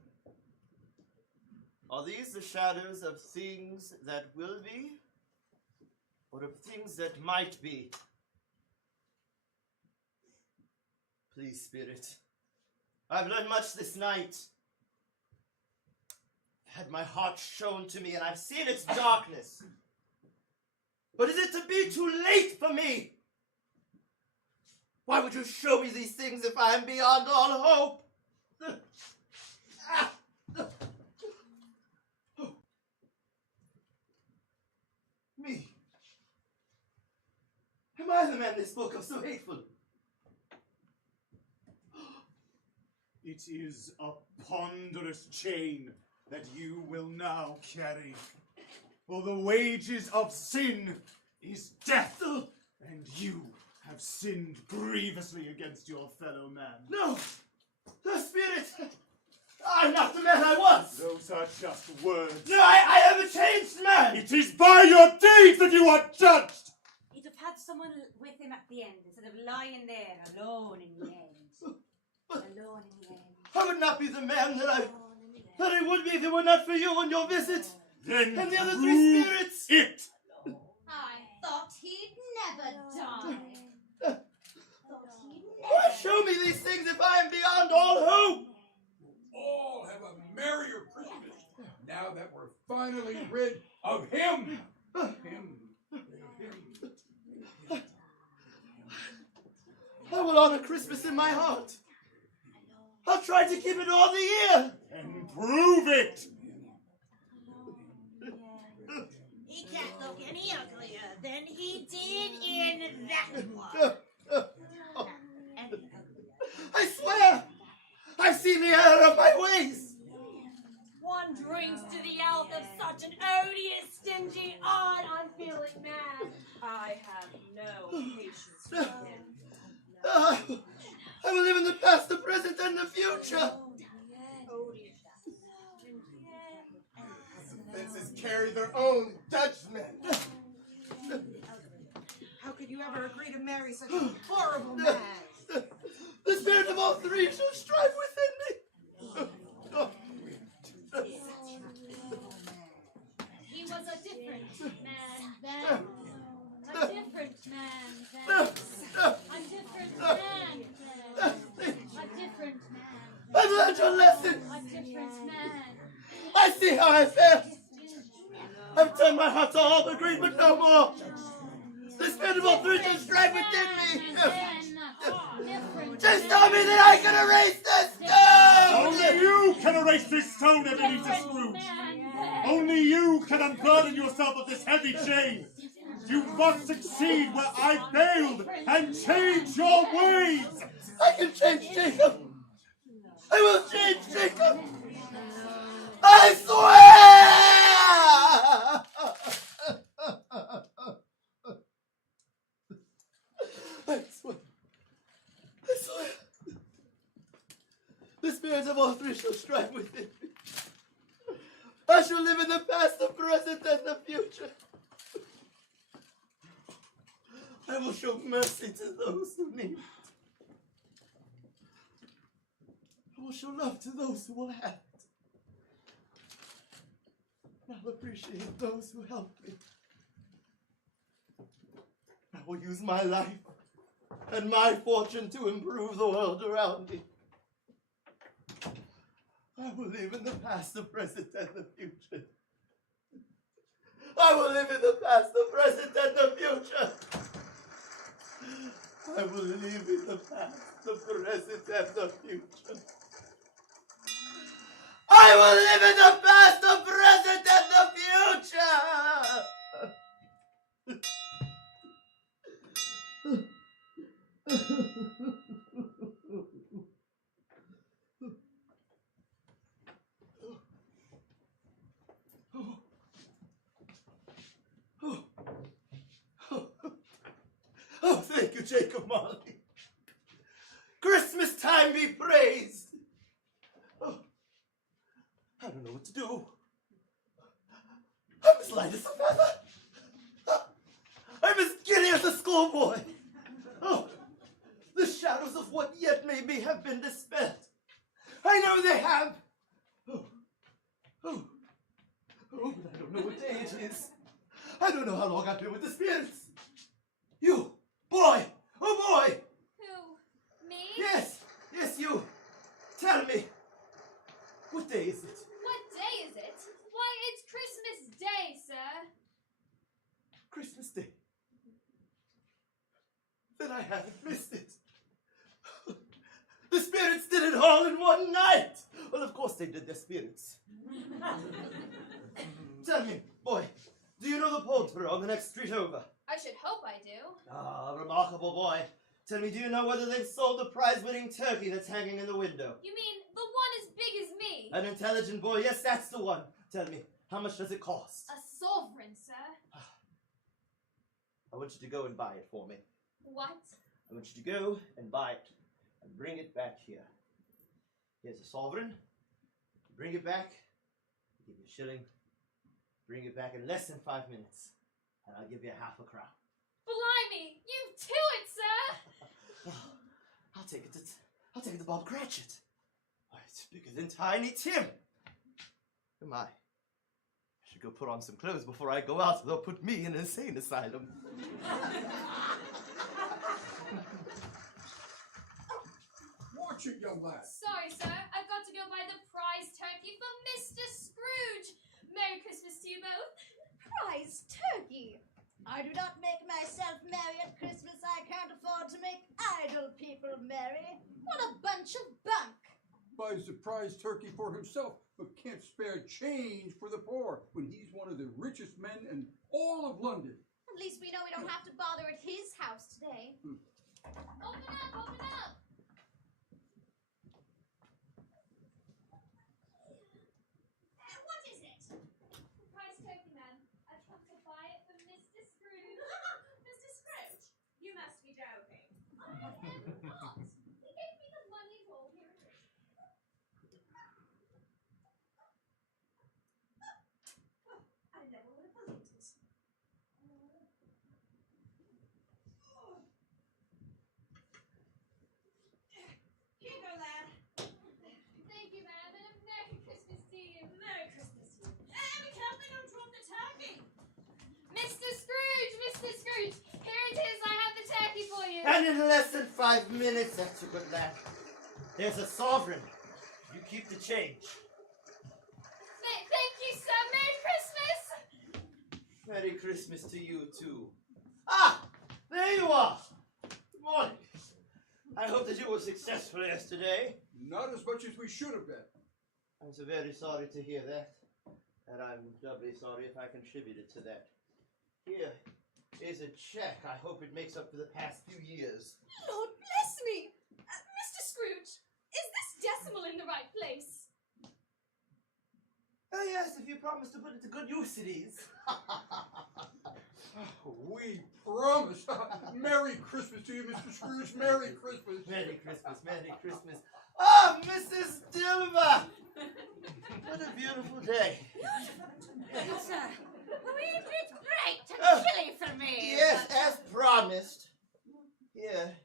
Are these the shadows of things that will be, or of things that might be? Please, Spirit, I've learned much this night. I've had my heart shown to me, and I've seen its darkness. But is it to be too late for me? Why would you show me these things if I am beyond all hope? Me? Am I the man they spoke of so hateful? It is a ponderous chain that you will now carry. For the wages of sin is death, and you have sinned grievously against your fellow man. No! The Spirit! I'm not the man I was! Those are just words. No, I am a changed man! It is by your deeds that you are judged! He'd have had someone with him at the end instead of lying there alone in the end. Alone in the end. I would not be the man that I would be if it were not for you and your visit. Then and the other three spirits. It. I thought he'd never die. Why show me these things if I am beyond all hope? All have a merrier Christmas now that we're finally rid of him. I will honor Christmas in my heart. I'll try to keep it all the year. And prove it. He can't look any uglier than he did in that one. I swear, I've seen the error of my ways. One drinks to the health of such an odious, stingy, odd, unfeeling man. I have no patience with him. I will live in the past, the present, and the future. Fences carry their own judgment. How could you ever agree to marry such a horrible man? The spirit of all three shall strive within me. He was a different man then. A different man then. A different man then. A different man. I've learned your lesson. A different man. I see how I failed. I've turned my heart to all the greed, but no more. The spirit of all three shall strive within me. Different Just tell me that I can erase this stone! Only you can erase this stone, Ebenezer Scrooge. Only you can unburden yourself of this heavy chain. You must succeed where I failed and change your ways. I can change Jacob. I will change Jacob. I swear! I swear. I swear. The spirits of all three shall strive within me. I shall live in the past, the present, and the future. I will show mercy to those who need it. I will show love to those who will have it. I'll appreciate those who help me. I will use my life and my fortune to improve the world around me. I will live in the past, the present, and the future. I will live in the past, the present, and the future. I will live in the past, the present, and the future. I will live in the past, the present, and the Oh, thank you, Jacob Marley. Christmas time be praised. Oh, I don't know what to do. I'm as light as a feather. I'm as giddy as a schoolboy. Oh, the shadows of what yet may be have been dispelled. I know they have. Oh, but I don't know what day it is. I don't know how long I've been with the spirits. You, boy, oh boy. Who? Me? Yes, you. Tell me, what day is it? What day is it? Why, it's Christmas Day, sir. Christmas Day. Then I haven't missed it. The spirits did it all in one night. Well, of course they did, their spirits. Tell me, boy, do you know the poulterer on the next street over? I should hope I do. Ah, remarkable boy. Tell me, do you know whether they've sold the prize-winning turkey that's hanging in the window? You mean the one as big as me? An intelligent boy, yes, that's the one. Tell me, how much does it cost? A sovereign, sir. I want you to go and buy it for me. What? I want you to go and buy it and bring it back here. Here's a sovereign. Bring it back. I'll give you a shilling. Bring it back in less than 5 minutes, and I'll give you half a crown. Blimey, you to it, sir. I'll take it to Bob Cratchit. Why, it's bigger than Tiny Tim. Am I? I should go put on some clothes before I go out, or they'll put me in an insane asylum. Watch it, young lad. Sorry, sir. I've got to go buy the prize turkey for Mr. Scrooge. Merry Christmas to you both. Prize turkey. I do not make myself merry at Christmas. I can't afford to make idle people merry. What a bunch of bunk. Buys the prize turkey for himself, but can't spare change for the poor when he's one of the richest men in all of London. At least we know we don't have to bother at his house today. Open up, open up. What is it? The prize turkey, man. I've come to buy it for Mr. Scrooge. Mr. Scrooge, you must be joking. I am not. He gave me the money roll. Here it is. I never would have believed it. Here you go, lad. Thank you, ma'am, and a Merry Christmas to you. Merry Christmas to you. And be careful, don't drop the turkey. Mr. Scrooge, Mr. Scrooge. Here it is. I have the turkey for you. And in less than 5 minutes, that's a good lad. There's a sovereign. You keep the change. Thank you, sir. Merry Christmas. Merry Christmas to you, too. Ah! There you are! Good morning. I hope that you were successful yesterday. Not as much as we should have been. I'm so very sorry to hear that. And I'm doubly sorry if I contributed to that. Here is a check. I hope it makes up for the past few years. Lord bless me! Mr. Scrooge, is this decimal in the right place? Oh yes, if you promise to put it to good use it is. We promise. Merry Christmas to you, Mr. Scrooge. Merry Christmas. Merry Christmas, Merry Christmas. Oh, Mrs. Dilber! What a beautiful day. It's a wee bit bright and chilly for me. Yes, as promised. Here,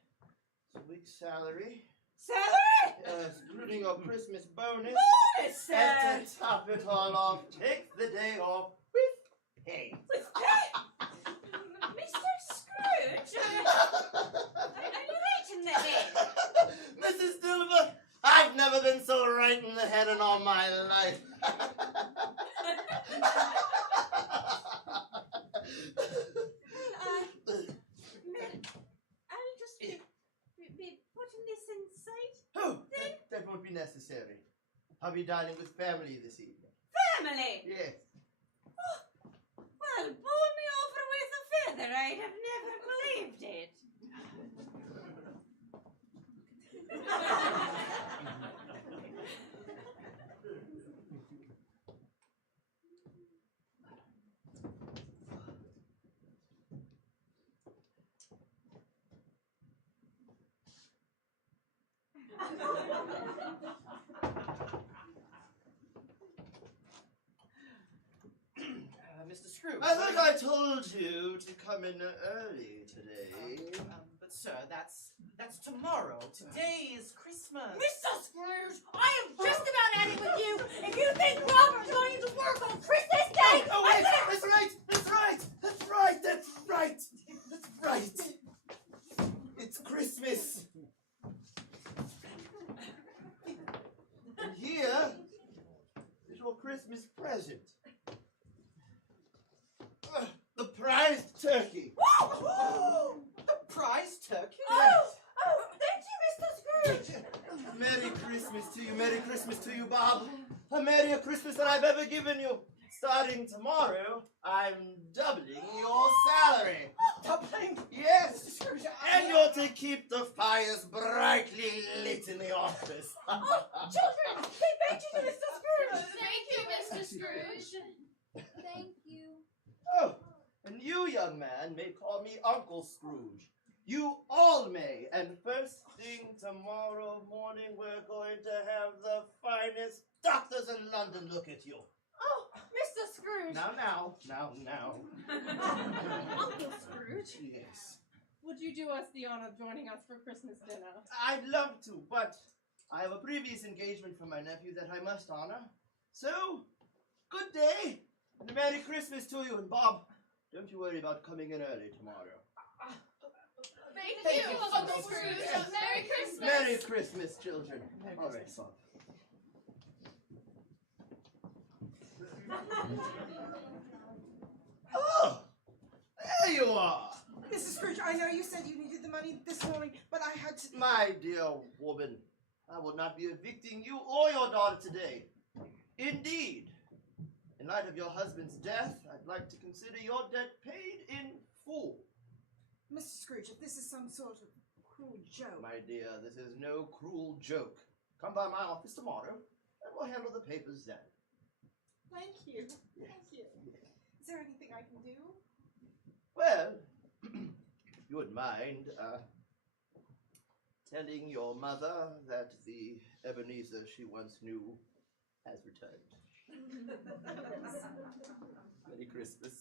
it's a week's salary. Salary? Including your Christmas bonus. Bonus, sir. And to top it all off, take the day off with pay. With pay? Mr. Scrooge? Are you right in the head? Mrs. Dilber, I've never been so right in the head in all my life. I'll just be putting this inside. Oh, that won't be necessary. I'll be dining with family this evening. Family? Yes. Well, bowl me over with a feather. I'd have never believed it. Mr. Scrooge. I think I told you to come in early today. But sir, that's tomorrow. Today is Christmas. Mr. Scrooge, I am just about at it with you. If you think Robert's going to work on Christmas Day, Oh, wait, that's right, that's right, that's right, that's right, that's right. It's Christmas. And here is your Christmas present. The prized turkey. The prized turkey? Yes. Oh, thank you, Mr. Scrooge. Merry Christmas to you, Merry Christmas to you, Bob. A merrier Christmas than I've ever given you. Starting tomorrow, I'm doubling your salary. Doubling? Yes. And you're to keep the fires brightly lit in the office. Oh, children, say thank you to Mr. Scrooge. Thank you, Mr. Scrooge. Thank you. Oh, and you, young man, may call me Uncle Scrooge. You all may. And first thing tomorrow morning, we're going to have the finest doctors in London look at you. Oh, Mr. Scrooge. Now. Uncle Scrooge. Yes. Would you do us the honor of joining us for Christmas dinner? I'd love to, but I have a previous engagement for my nephew that I must honor. So, good day, and a Merry Christmas to you. And Bob, don't you worry about coming in early tomorrow. Thank you, Uncle Scrooge. Merry Christmas. Merry Christmas, children. All right, Bob. Oh, there you are. Mrs. Scrooge, I know you said you needed the money this morning, but I had to... My dear woman, I will not be evicting you or your daughter today. Indeed, in light of your husband's death, I'd like to consider your debt paid in full. Mrs. Scrooge, if this is some sort of cruel joke... My dear, this is no cruel joke. Come by my office tomorrow, and we'll handle the papers then. Thank you. Thank you. Is there anything I can do? Well, you wouldn't mind telling your mother that the Ebenezer she once knew has returned. Merry Christmas.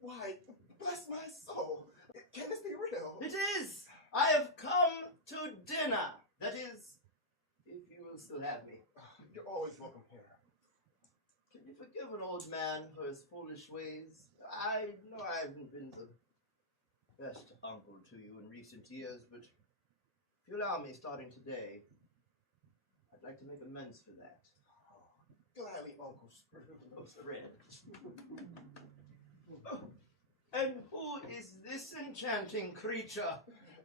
Why, bless my soul. Can this be real? It is! I have come to dinner. That is Forgive an old man for his foolish ways. I know I haven't been the best uncle to you in recent years, but if you allow me, starting today, I'd like to make amends for that. Gladly, Uncle Scrooge. Oh, friend. Oh, and who is this enchanting creature?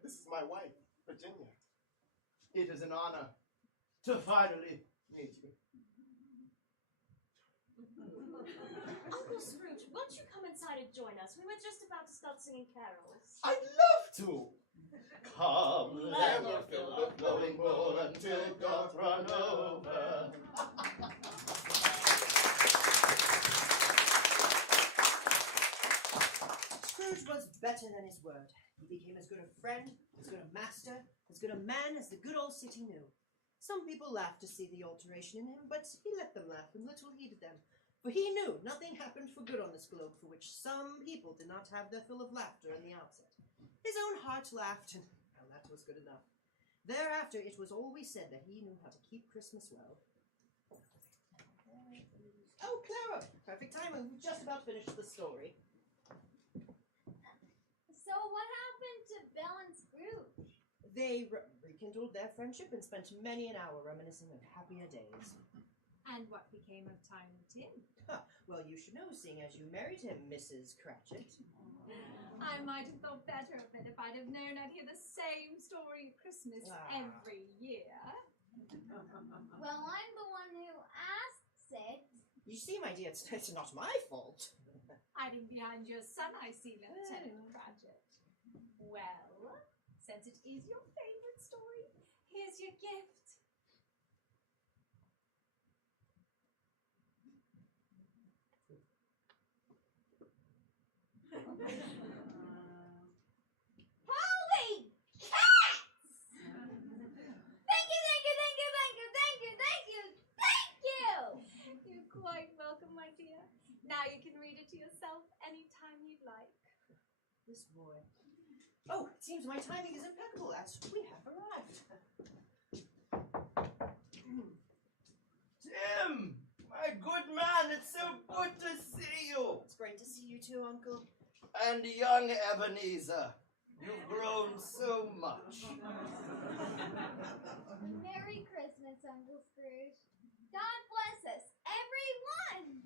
This is my wife, Virginia. It is an honor to finally meet you. Uncle Scrooge, won't you come inside and join us? We were just about to start singing carols. I'd love to. Come, let us fill the flowing bowl until it doth run over. Scrooge was better than his word. He became as good a friend, as good a master, as good a man as the good old city knew. Some people laughed to see the alteration in him, but he let them laugh and little heeded them. For he knew nothing happened for good on this globe for which some people did not have their fill of laughter in the outset. His own heart laughed, and well, that was good enough. Thereafter it was always said that he knew how to keep Christmas well. Oh, Clara! Perfect timing. We've just about finished the story. So what happened to Belle and Scrooge? They rekindled their friendship and spent many an hour reminiscing of happier days. And what became of Tiny Tim? Huh. Well, you should know, seeing as you married him, Mrs. Cratchit. I might have thought better of it if I'd have known I'd hear the same story at Christmas every year. Well, I'm the one who asks it. You see, my dear, it's not my fault. Hiding behind your son, I see, Lieutenant Cratchit. Well, since it is your favorite story, here's your gift. Holy cats! Thank you, thank you, thank you, thank you, thank you, thank you, thank you! You're quite welcome, my dear. Now you can read it to yourself anytime you'd like. This boy. Oh, it seems my timing is impeccable as we have arrived. Tim! My good man, it's so good to see you! It's great to see you too, Uncle. And young Ebenezer, you've grown so much. Merry Christmas, Uncle Scrooge. God bless us, everyone!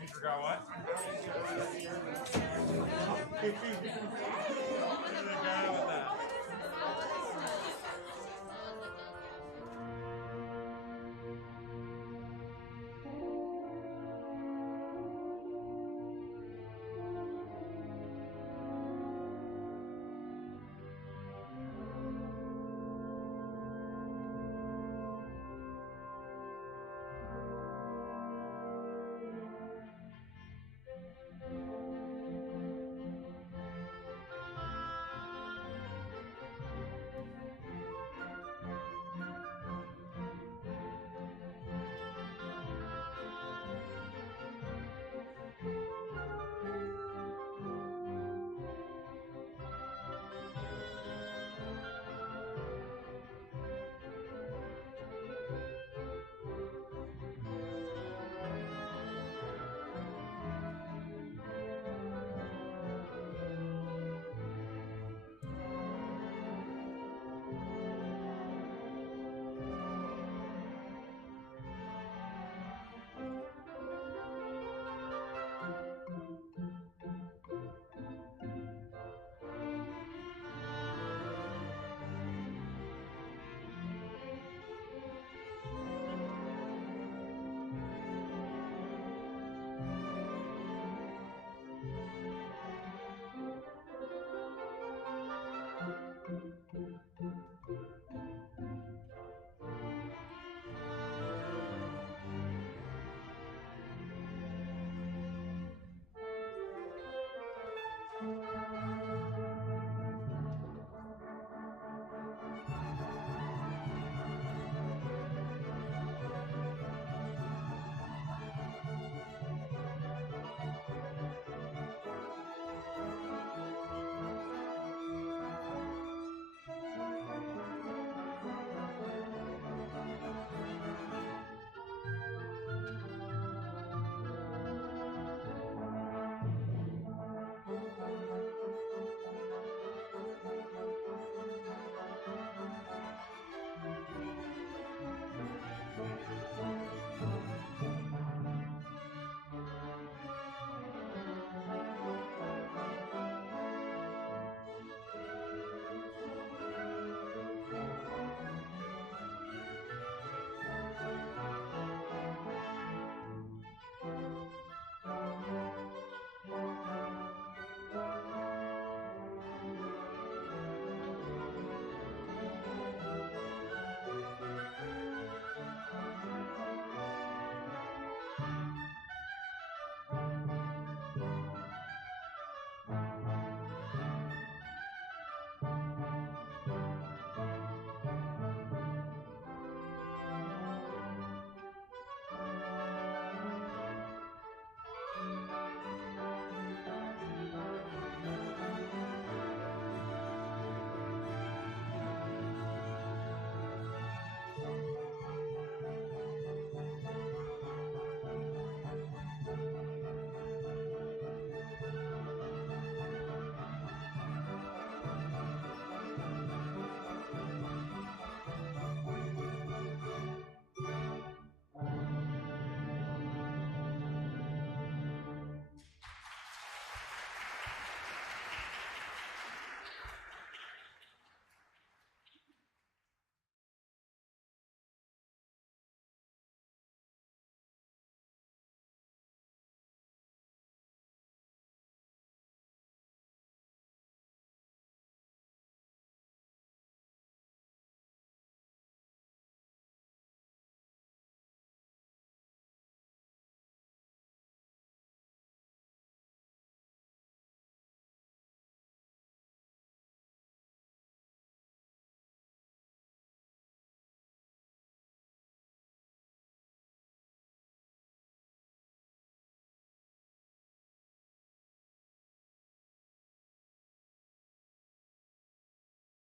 You forgot what?